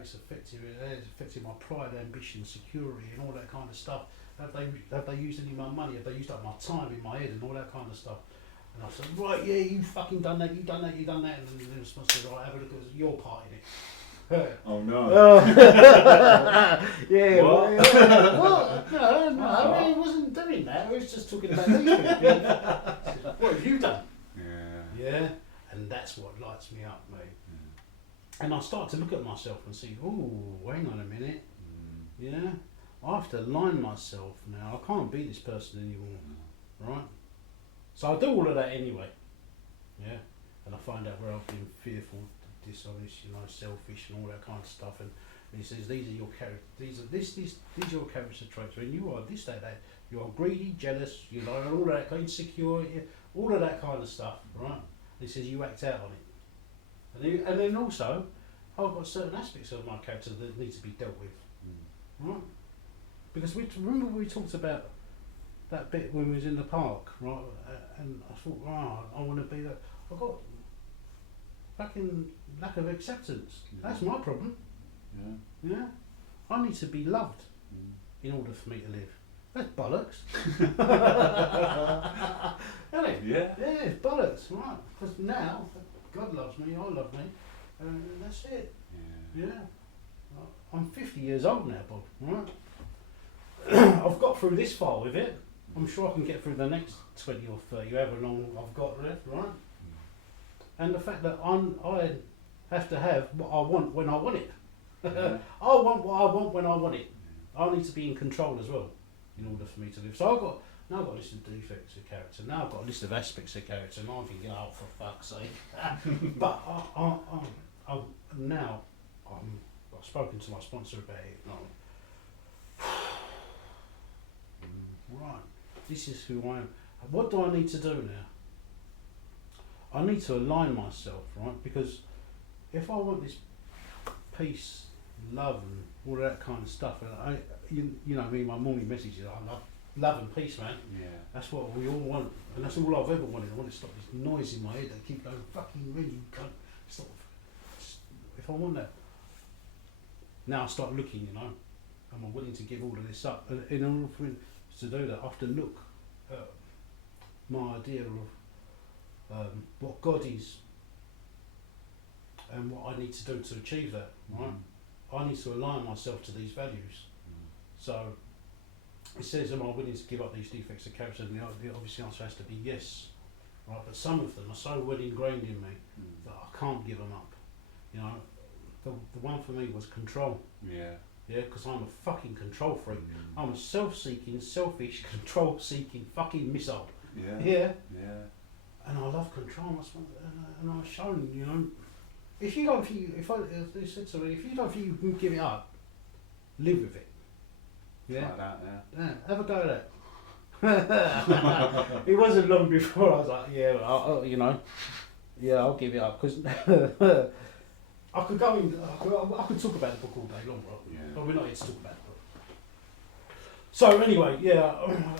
it's affected my pride, ambition, security, and all that kind of stuff. Have they used any of my money? Have they used up my time in my head and all that kind of stuff? And I said, right, yeah, you fucking done that, you done that. And then the response was, right, have a look at your part in it. Oh no. Yeah. What? What? No, I mean, it wasn't doing that. I was just talking about these things. What have you done? Yeah. And that's what lights me up, mate. And I start to look at myself and see, oh, hang on a minute. Yeah. I have to align myself now. I can't be this person anymore. Right? So I do all of that anyway. Yeah. And I find out where I've been fearful, dishonest, selfish and all that kind of stuff. And he says, these are your character. These are your character traits. When you are this, that. You are greedy, jealous, and all of that, insecure, all of that kind of stuff, right? He says you act out on it. And then also, I've got certain aspects of my character that need to be dealt with, right? Because remember we talked about that bit when we was in the park, right? And I thought, I want to be that. I've got fucking lack of acceptance. That's my problem. Yeah. I need to be loved in order for me to live. That's bollocks. Isn't it? Yeah. Yeah, it's bollocks, right? Because now God loves me, I love me, and that's it. Yeah. I'm 50 years old now, Bob, right? I've got through this far with it. I'm sure I can get through the next 20 or 30, however long I've got left, right? And the fact that I have to have what I want when I want it. Yeah. I want what I want when I want it. I need to be in control as well in order for me to live. So I've got a list of defects of character. Now I've got a list of aspects of character, and I'm thinking, oh, for fuck's sake. But I've spoken to my sponsor about it. Right, this is who I am. What do I need to do now? I need to align myself, right? Because if I want this peace, love, and all that kind of stuff, and my morning message is, I love and peace, man. Yeah. That's what we all want, and that's all I've ever wanted. I want to stop this noise in my head that keep going, fucking really, you can't stop. If I want that, now I start looking, am I willing to give all of this up? And in order for me to do that, I have to look at my idea of what God is and what I need to do to achieve that, right? I need to align myself to these values. So it says, am I willing to give up these defects of character? And the obvious answer has to be yes, right? But some of them are so well ingrained in me that I can't give them up. The one for me was control. Yeah, because I'm a fucking control freak. I'm a self-seeking, selfish, control-seeking fucking missile. Yeah. And I love control. And I've shown, if you don't think, if you don't think you can give it up, live with it. Yeah. Like that, yeah. Have a go at that. It wasn't long before I was like, I'll give it up, because I could go in. I could talk about the book all day long, bro. Yeah. But we're not here to talk about the book. So anyway,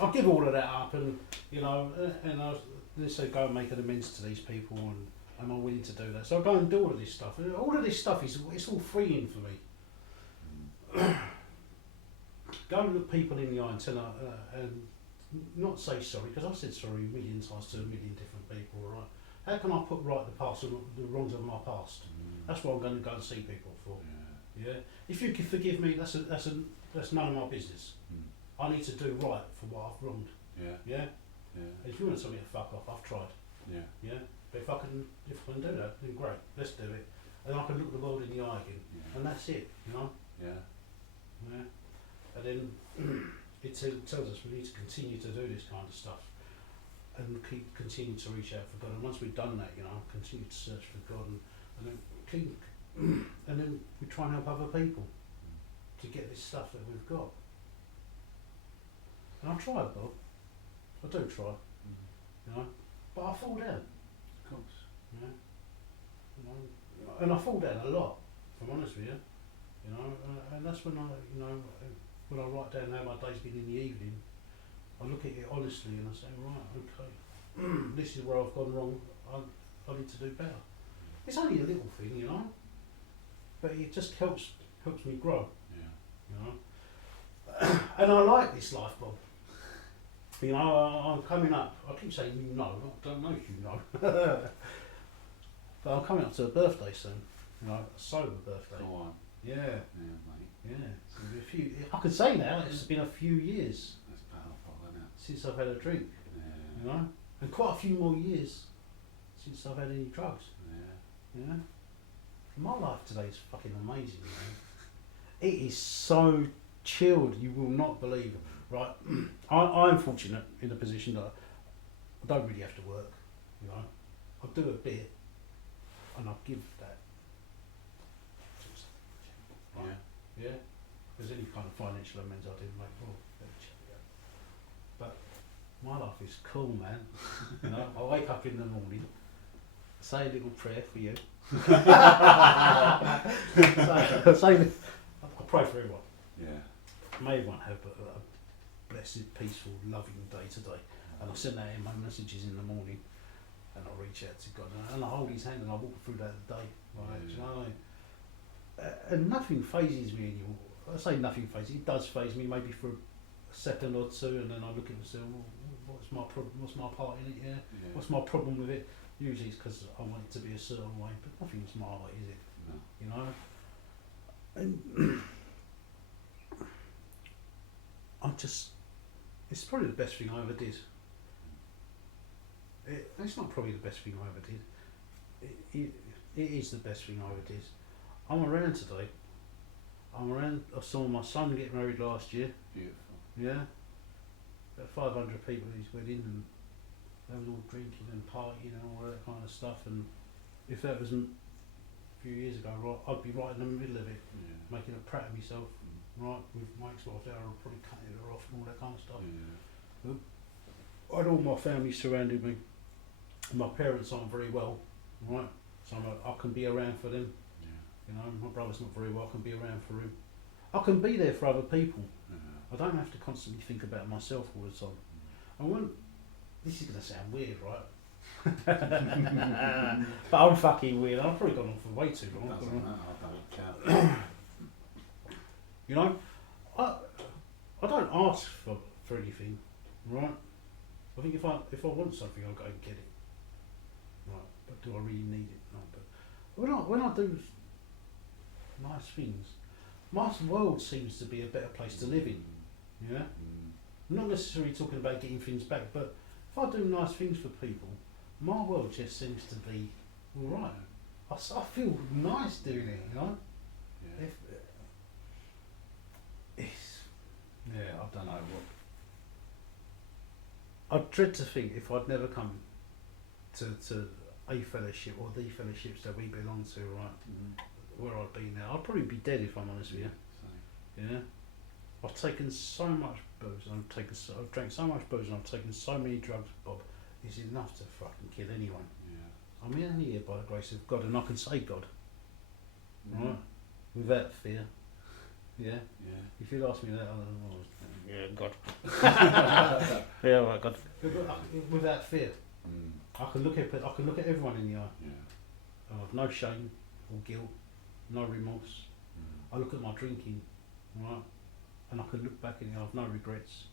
I'll give all of that up, and let's say go and make an amends to these people, and am I willing to do that? So I go and do all of this stuff. And all of this stuff it's all freeing for me. Go and look people in the eye and tell her, and not say sorry, because I've said sorry a million times to a million different people, right? How can I put right the wrongs of my past? That's what I'm going to go and see people for. Yeah. If you can forgive me, that's none of my business. I need to do right for what I've wronged. Yeah. Yeah. Yeah. If you want something to fuck off, I've tried. Yeah. Yeah. But if I can do that, then great. Let's do it. And I can look the world in the eye again. Yeah. And that's it. You know. Yeah. Yeah. And then it tells us we need to continue to do this kind of stuff. And continue to reach out for God. And once we've done that, you know, continue to search for God, and then we try and help other people to get this stuff that we've got. And I try, Bob. I do try, you know, but I fall down. Of course. Yeah. You know, and I fall down a lot, if I'm honest with you. You know, and that's when when I write down how my day's been in the evening, I look at it honestly and I say, right, okay, this is where I've gone wrong, I need to do better. It's only a little thing, you know, but it just helps me grow. Yeah. You know, and I like this life, Bob. You know, I'm coming up, I keep saying you know, I don't know if you know, but I'm coming up to a birthday soon, you know, a sober birthday. Go on. Yeah. Yeah, mate. Yeah, so I could say now it's been a few years That's powerful, isn't it? since I've had a drink, Yeah. you know, and quite a few more years since I've had any drugs. Yeah. Yeah, my life today is fucking amazing. You know? It is so chilled, you will not believe it. Right, I'm fortunate in the position that I don't really have to work. You know, I do a bit, and I give that. Right? Yeah, if there's any kind of financial amends I didn't make, well, but my life is cool, man. You know, I wake up in the morning, say a little prayer for you. I pray for everyone. Yeah. May everyone have a blessed, peaceful, loving day today. And I send out in my messages in the morning, and I reach out to God, and I hold His hand and I walk through that day. Right? Do you know what I mean? And nothing phases me anymore. I say nothing phases. It does phase me, maybe for a second or two, and then I look at myself. Well, what's my problem? What's my part in it? Yeah. What's my problem with it? Usually it's because I want it to be a certain way, but nothing's my way, is it? No. You know. And it's probably the best thing I ever did. It's not probably the best thing I ever did. It is the best thing I ever did. I'm around today. I saw my son get married last year. Beautiful. Yeah. About 500 people at his wedding, and they was all drinking and partying and all that kind of stuff. And if that wasn't a few years ago, right, I'd be right in the middle of it, making a prat of myself. Right, with my ex-wife there, I'd probably cutting her off and all that kind of stuff. Yeah. I had all my family surrounding me. My parents aren't very well, right? So I can be around for them. You know, my brother's not very well, I can be around for him. I can be there for other people. I don't have to constantly think about myself all the time. And when, this is going to sound weird, right? But I'm fucking weird. I've probably gone on for way too long. Doesn't matter, I don't care. You know, I don't ask for anything, right? I think if I want something, I'll go and get it. Right, but do I really need it? No, but when I do nice things, my world seems to be a better place to live in. Yeah, I'm not necessarily talking about getting things back, but if I do nice things for people, my world just seems to be all right. I feel nice doing it, you know. Yeah. I don't know what. I dread to think if I'd never come to a fellowship or the fellowships that we belong to, right, where I'd be now. I'd probably be dead if I'm honest with you. Yeah. I've taken so much booze, and I've drank so much booze, and I've taken so many drugs, Bob. It's enough to fucking kill anyone. Yeah. I'm in here by the grace of God, and I can say God, right, without fear. Yeah. Yeah. If you'd asked me that, yeah, God. Yeah, right, God. Without fear, I can look at everyone in the eye. Yeah. I have no shame or guilt, no remorse. I look at my drinking, right, and I can look back and I have no regrets.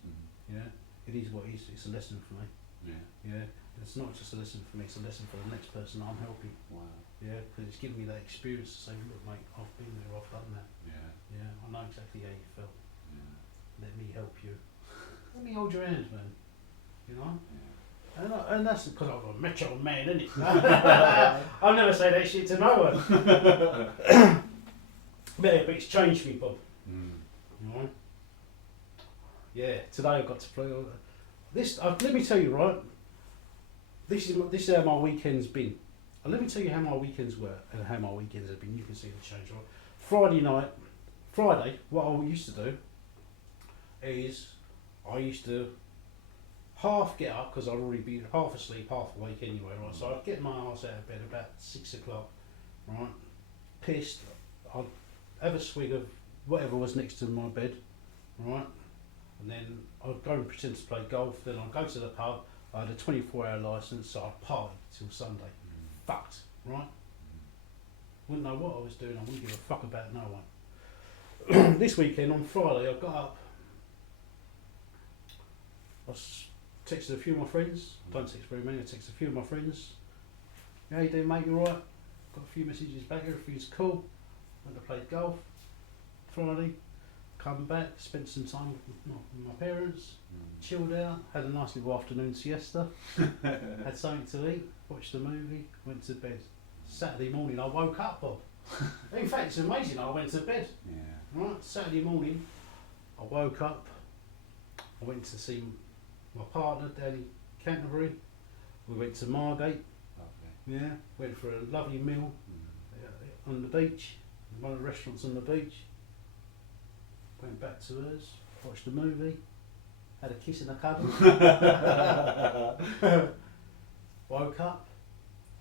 Yeah. It is what it is. It's a lesson for me. Yeah. It's not just a lesson for me, it's a lesson for the next person I'm helping. Wow. Yeah, because it's given me that experience to say, look mate, I've been there, I've done that. Yeah. Yeah, I know exactly how you felt. Yeah. Let me help you. Let me hold your hands, man. You know? Yeah. And that's because I'm a macho man, innit? I'll never say that shit to no one. But it's changed me, Bob. You know? Yeah, today I got to play. This, let me tell you, right? This is how my weekend's been. And let me tell you how my weekends were and how my weekends have been. You can see the change, right? Friday, what I used to do is I used to half get up because I'd already been half asleep, half awake anyway, right? So I'd get my ass out of bed about 6 o'clock, right? Pissed. I'd have a swig of whatever was next to my bed, right? And then I'd go and pretend to play golf. Then I'd go to the pub. I had a 24-hour licence, so I'd party till Sunday. Fucked, right? Wouldn't know what I was doing. I wouldn't give a fuck about no one. This weekend on Friday, I got up. I texted a few of my friends. Don't text very many. I texted a few of my friends. How you doing, mate? You alright? Got a few messages back. Everything's cool. Went to play golf Friday. Come back, spent some time with my parents, chilled out, had a nice little afternoon siesta, had something to eat, watched a movie, went to bed. Saturday morning I woke up, Bob. In fact, it's amazing, I went to bed. Yeah. Right, Saturday morning I woke up, I went to see my partner down in Canterbury, we went to Margate, Lovely. went for a lovely meal on the beach, one of the restaurants on the beach. Went back to hers, watched a movie, had a kiss in the cuddle. Woke up,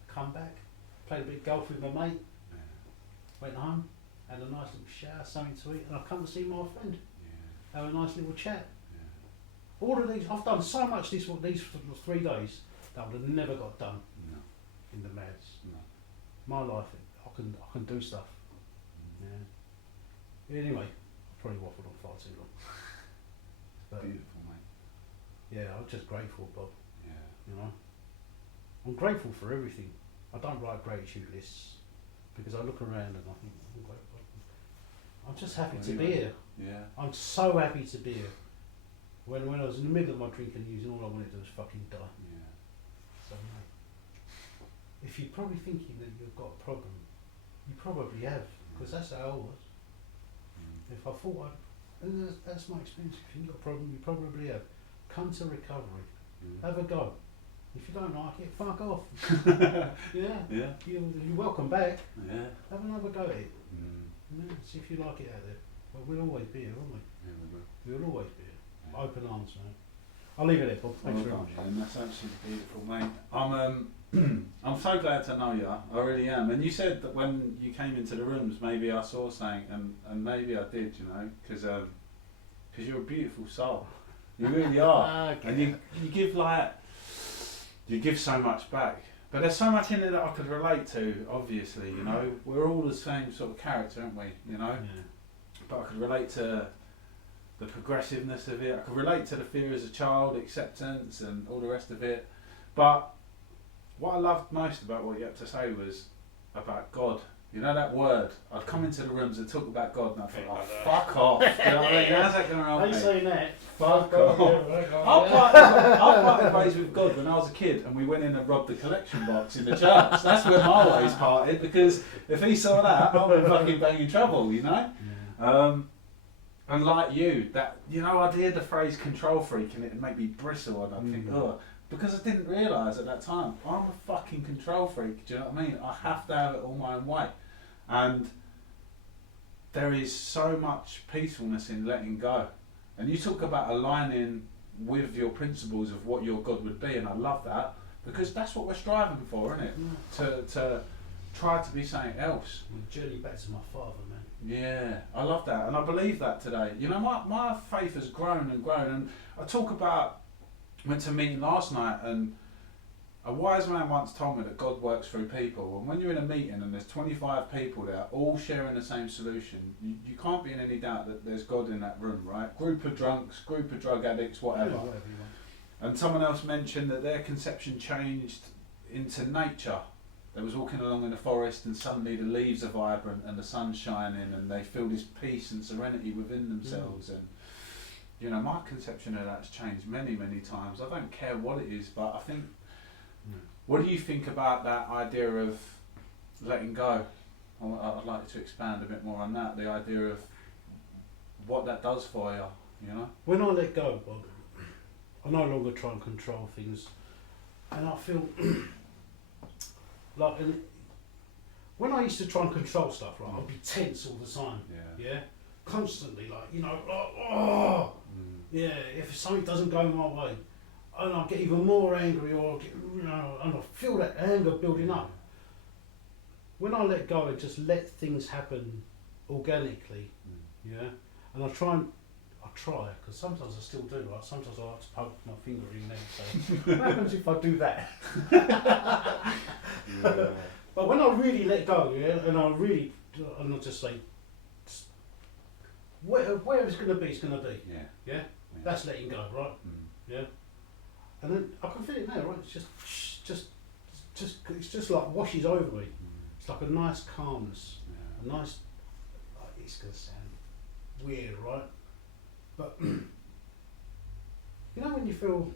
come back, played a bit of golf with my mate, went home, had a nice little shower, something to eat, and I've come to see my friend. Have a nice little chat. All of these, I've done so much these 3 days that I would have never got done in the mads. My life, I can do stuff. Anyway. Probably waffled on far too long. But beautiful, mate. Yeah, I'm just grateful, Bob. Yeah. You know, I'm grateful for everything. I don't write gratitude lists because I look around and I think I'm just happy to be here. Yeah. I'm so happy to be here. When I was in the middle of my drinking using, all I wanted to do was fucking die. Yeah. So mate, if you're probably thinking that you've got a problem, you probably have, because that's how I was. If I thought and that's my experience, if you've got a problem, you probably have. Come to recovery, have a go. If you don't like it, fuck off. Yeah. You're welcome back. Yeah. Have another go at it. See if you like it out there. But we'll always be here, won't we? Yeah, we will. We'll always be here. Yeah. Open arms, man. I'll leave it there, Paul. Thanks very much. And that's absolutely beautiful, mate. I'm so glad to know you. I really am. And you said that when you came into the rooms, maybe I saw something, and maybe I did, you know, because you're a beautiful soul. You really are. Okay. And you give so much back. But there's so much in there that I could relate to. Obviously, you know, we're all the same sort of character, aren't we? You know. Yeah. But I could relate to the progressiveness of it. I could relate to the fear as a child, acceptance, and all the rest of it. But what I loved most about what you had to say was about God. You know that word? I'd come into the rooms and talk about God and I'd think, oh, fuck off. You know what I mean? How's that going to help me? Are you saying that? Fuck off. I parted ways with God when I was a kid and we went in and robbed the collection box in the church. That's where my ways parted, because if he saw that, I would fucking bang in trouble, you know? Yeah. And like you, that, you know, I'd hear the phrase control freak and it'd make me bristle and I'd think, oh, because I didn't realise at that time, I'm a fucking control freak, do you know what I mean? I have to have it all my own way. And there is so much peacefulness in letting go. And you talk about aligning with your principles of what your God would be, and I love that, because that's what we're striving for, isn't it? To try to be something else. Journey back to my father, man. Yeah, I love that, and I believe that today. You know, my faith has grown and grown, and I talk about, went to a meeting last night, and a wise man once told me that God works through people, and when you're in a meeting and there's 25 people there, all sharing the same solution, you can't be in any doubt that there's God in that room, right? Group of drunks, group of drug addicts, whatever. And someone else mentioned that their conception changed into nature. They was walking along in the forest and suddenly the leaves are vibrant and the sun's shining and they feel this peace and serenity within themselves. And you know, my conception of that's changed many, many times. I don't care what it is, but I think, what do you think about that idea of letting go? I'd like you to expand a bit more on that, the idea of what that does for you, you know? When I let go, Bob, I no longer try and control things, and I feel like, when I used to try and control stuff, right, I'd be tense all the time, yeah, constantly, like, you know, like, oh, yeah, if something doesn't go my way, and I get even more angry, or get, you know, and I feel that anger building up. When I let go and just let things happen organically, yeah, and I try, because sometimes I still do, right? Sometimes I like to poke my finger in there and say, what happens if I do that? Yeah. But when I really let go, yeah, and I just say, where it's going to be, it's going to be. Yeah? That's letting go, right? Yeah? And then I can feel it now, right? It's just like washes over me. It's like a nice calmness, a nice, it's going to sound weird, right? But, you know when you feel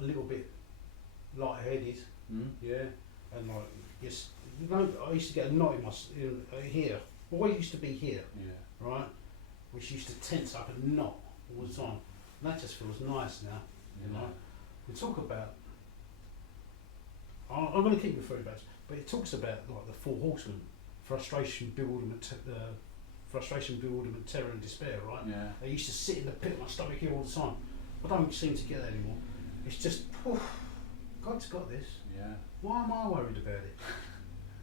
a little bit lightheaded, yeah, and like, yes, you know, I used to get a knot in my here, always used to be here, right, which used to tense up a knot all the time, and that just feels nice now, you know. We talk about, I'm going to keep referring back, but it talks about like the four horsemen: frustration, bewilderment, terror and despair, right? Yeah. I used to sit in the pit of my stomach here all the time. I don't seem to get that anymore. It's just, God's got this. Yeah. Why am I worried about it?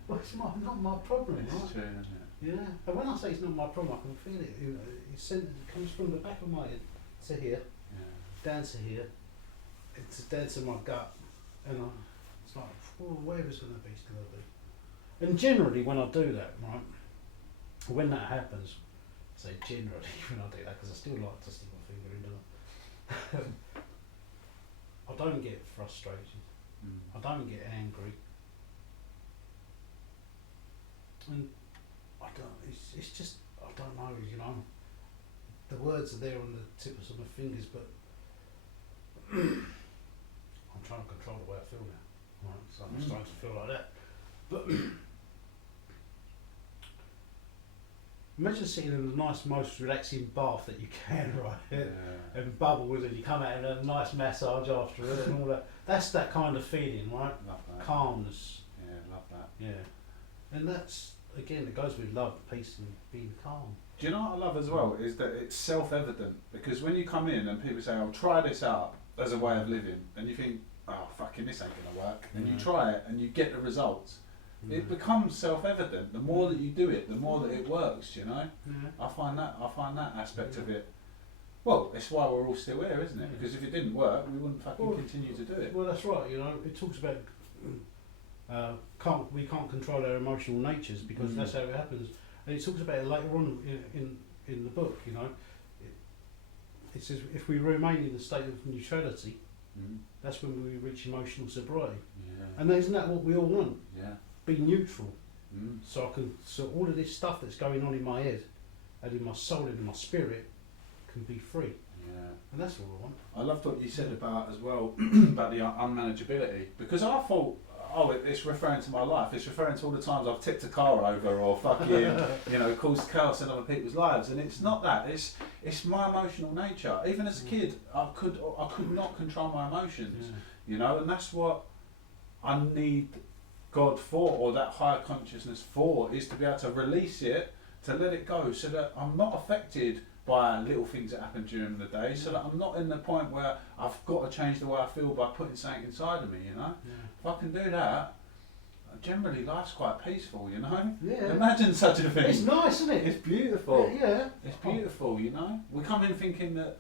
Well, it's not my problem, It's right? true, isn't it? Yeah. And when I say it's not my problem, I can feel it. You know, it comes from the back of my head to here, down to here, it's down to my gut, and it's like, wherever it's going to be, it's going to be. And generally, when I do that, right, when that happens, I say generally when I do that, because I still like to stick my finger into them, I don't get frustrated, I don't get angry, and I don't, it's just, I don't know, you know, the words are there on the tips of my fingers, but I'm trying to control the way I feel now, right, so I'm starting to feel like that, but imagine sitting in a nice, most relaxing bath that you can, right? And bubbles, and you come out and a nice massage after it and all that. That's that kind of feeling, right? Love that. Calmness. Yeah, love that. Yeah. And that's, again, it goes with love, peace and being calm. Do you know what I love as well? Is that it's self-evident. Because when you come in and people say, "Oh, try this out as a way of living," and you think, "Oh, fucking this ain't gonna work," and you try it and you get the results. It becomes self-evident. The more that you do it, the more that it works. You know, I find that aspect of it. Well, it's why we're all still here, isn't it? Because if it didn't work, we wouldn't fucking continue to do it. Well, that's right. You know, it talks about we can't control our emotional natures because that's how it happens. And it talks about it later on in the book. You know, it says if we remain in the state of neutrality, that's when we reach emotional sobriety. And isn't that what we all want? Be neutral, so all of this stuff that's going on in my head and in my soul and in my spirit can be free. And that's what I want. I loved what you said about as well about the unmanageability, because I thought, it's referring to my life. It's referring to all the times I've tipped a car over or fucking caused chaos in other people's lives, and it's not that. It's my emotional nature. Even as a kid, I could not control my emotions, and that's what I need God for, or that higher consciousness for, is to be able to release it, to let it go, so that I'm not affected by little things that happen during the day, so that I'm not in the point where I've got to change the way I feel by putting something inside of me, If I can do that, generally life's quite peaceful, Imagine such a thing. It's nice, isn't it? It's beautiful. It's beautiful, We come in thinking that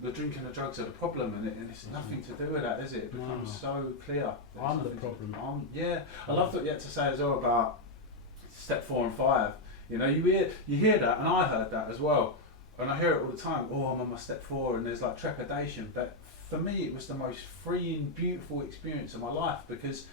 the drinking and drugs are the problem, and it's nothing to do with that, is it? It becomes so clear. I'm the problem. I love what you had to say as well about step 4 and 5. You hear that, and I heard that as well, and I hear it all the time. Oh, I'm on my step 4, and there's like trepidation. But for me, it was the most freeing, beautiful experience of my life, because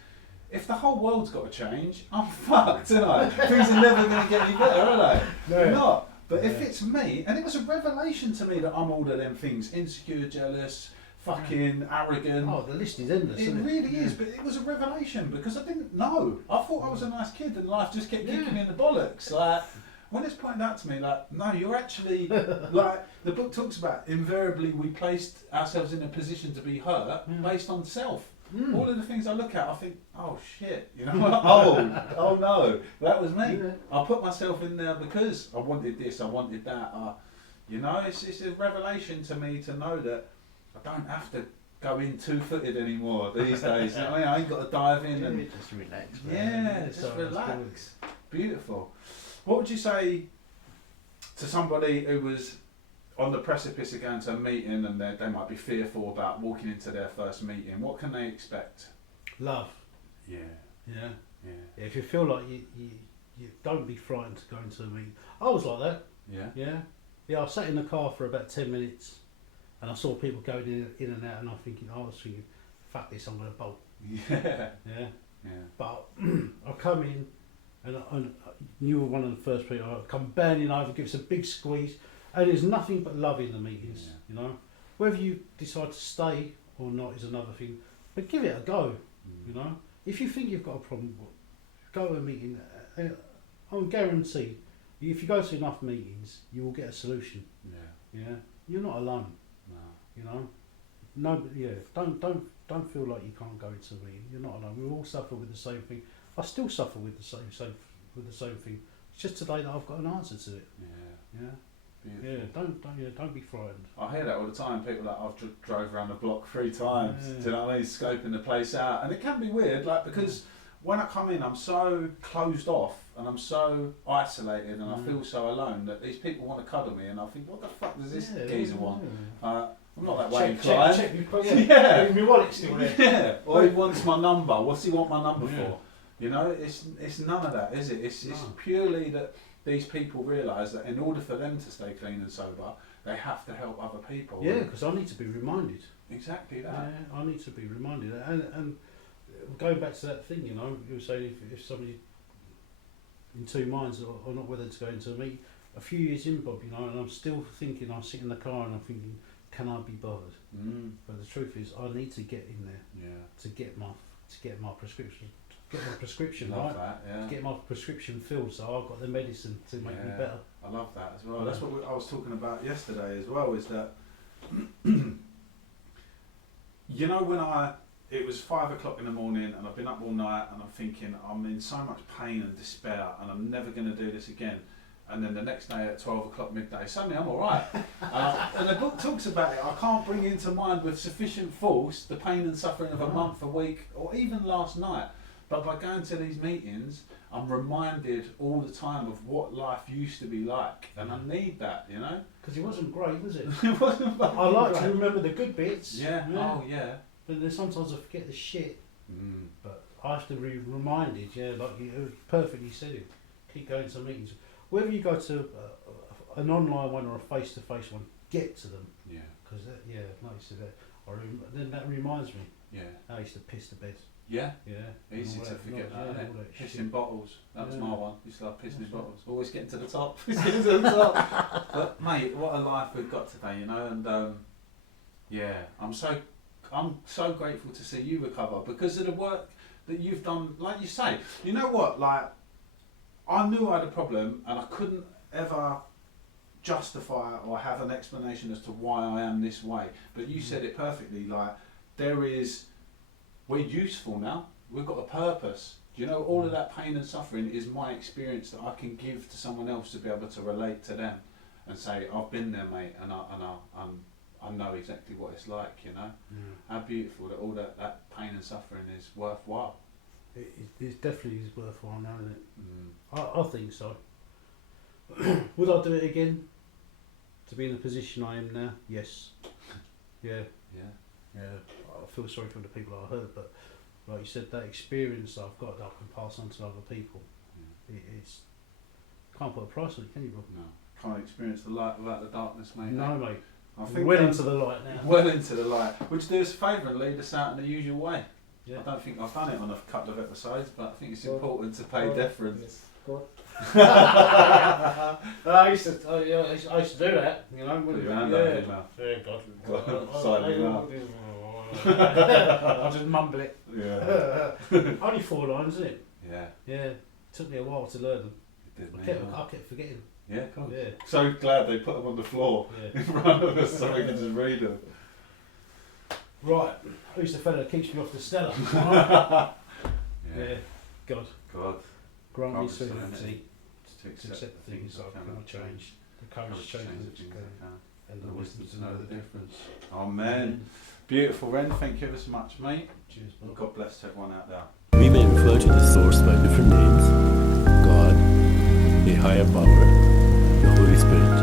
if the whole world's got to change, I'm fucked, aren't I? Things are never going to get any better, are they? No. They're not. But if it's me, and it was a revelation to me that I'm all of them things, insecure, jealous, fucking arrogant. Oh, the list is endless. It really is, but it was a revelation, because I didn't know. I thought I was a nice kid and life just kept kicking me in the bollocks. Like, when it's pointed out to me, like, no, you're actually, like, the book talks about, invariably we placed ourselves in a position to be hurt based on self. All of the things I look at, I think, oh shit, you know, oh no, that was me. Yeah. I put myself in there because I wanted this, I wanted that. You know, it's a revelation to me to know that I don't have to go in 2-footed anymore these days. You know what I mean? I ain't got to dive in and just relax. Man. Yeah, just relax. Beautiful. What would you say to somebody who was on the precipice of going to a meeting and they might be fearful about walking into their first meeting? What can they expect? Love. Yeah. Yeah. Yeah. If you feel like you don't be frightened to go into a meeting. I was like that. Yeah. Yeah. Yeah. I sat in the car for about 10 minutes, and I saw people going in and out, and I was thinking, fuck this, I'm gonna bolt. Yeah. Yeah. Yeah. But I come in, and you were one of the first people. I come burning over, give us a big squeeze. And there's nothing but love in the meetings, you know. Whether you decide to stay or not is another thing, but give it a go, you know. If you think you've got a problem, go to a meeting. I'm guaranteed, if you go to enough meetings, you will get a solution. Yeah. Yeah. You're not alone. No. You know. No. Yeah. Don't feel like you can't go into a meeting. You're not alone. We all suffer with the same thing. I still suffer with the same thing. It's just today that I've got an answer to it. Yeah. Yeah. Beautiful. Yeah, don't be frightened. I hear that all the time. People that I've drove around the block 3 times. Yeah. Do you know what I mean? Scoping the place out, and it can be weird, like, because when I come in, I'm so closed off and I'm so isolated and I feel so alone that these people want to cuddle me, and I think, what the fuck does this geezer want? I'm not that way inclined. Check my wallet's still there. Yeah. Or he wants my number. What's he want my number for? You know, it's none of that, is it? It's purely that these people realise that in order for them to stay clean and sober, they have to help other people. Yeah, because I need to be reminded. Exactly that. Yeah, I need to be reminded. And going back to that thing, you know, you were saying if somebody in two minds or not whether to go into a meeting, a few years in, Bob, you know, and I'm still thinking, I sit in the car and I'm thinking, can I be bothered? But the truth is, I need to get in there to get my prescription. Get my prescription love right. That, yeah. Get my prescription filled, so I've got the medicine to make me better. I love that as well. That's what I was talking about yesterday as well. Is that you know, when it was 5 o'clock in the morning and I've been up all night and I'm thinking I'm in so much pain and despair and I'm never going to do this again. And then the next day at 12 o'clock midday, suddenly I'm all right. And the book talks about it. I can't bring into mind with sufficient force the pain and suffering of a month, a week, or even last night. But by going to these meetings, I'm reminded all the time of what life used to be like, and I need that, you know. Because it wasn't great, was it? It wasn't. I like to remember the good bits. Yeah. Oh yeah. But then sometimes I forget the shit. But I have to be reminded. Yeah, like you perfectly said it. Keep going to meetings. Whether you go to an online one or a face-to-face one, get to them. Yeah. Because like you said that. Then that reminds me. Yeah. I used to piss the bed. Yeah, easy to forget that, isn't it? Pissing bottles, that was my one. Used to love pissing in bottles. Always getting to the top. Getting to the top. But mate, what a life we've got today, you know. And I'm so grateful to see you recover because of the work that you've done. Like you say, you know what? Like, I knew I had a problem, and I couldn't ever justify or have an explanation as to why I am this way. But you said it perfectly. Like, we're useful now. We've got a purpose. Do you know, all of that pain and suffering is my experience that I can give to someone else to be able to relate to them and say, I've been there, mate, and I know exactly what it's like, you know. How beautiful that all that pain and suffering is worthwhile. It definitely is worthwhile now, isn't it? I think so. Would I do it again? To be in the position I am now? Yes. Yeah. I feel sorry for the people I hurt, but like you said, that experience I've got that I can pass on to other people, it's can't put a price on it, can you, Rob? No, can't experience the light without the darkness, mate. No, mate. I think well into the light now. Well into the light. Would you do us a favour and lead us out in the usual way? Yeah. I don't think I've done it on a couple of episodes, but I think it's important to pay deference. Yes. Go on. I used to do that, you know. Put your hand over your mouth. Yeah, God. Silent mouth. I'll just mumble it. Yeah. Only 4 lines, isn't it? Yeah. Yeah. Took me a while to learn them. It did, I kept forgetting. Yeah, cool. Yeah. So glad they put them on the floor in front of us so we can just read them. Right. Who's the fella that keeps me off the Stella? Yeah. God. Grant me serenity to accept the things I cannot change, the courage to change the things I can, and the wisdom to know the difference. Amen. Beautiful, Ren. Thank you ever so much, mate. Cheers, And God bless to everyone out there. We may refer to the source by different names: God, a higher power, the Holy Spirit,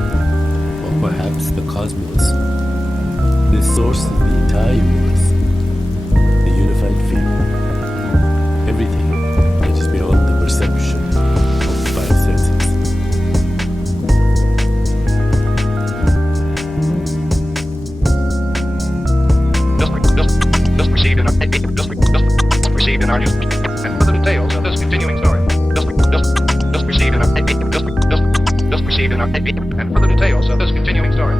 or perhaps the cosmos. This source is the entire universe, the unified field, everything that is beyond the perception of the 5 senses. Just received in our news, and further details of this continuing story. Just received in our and further details of this continuing story.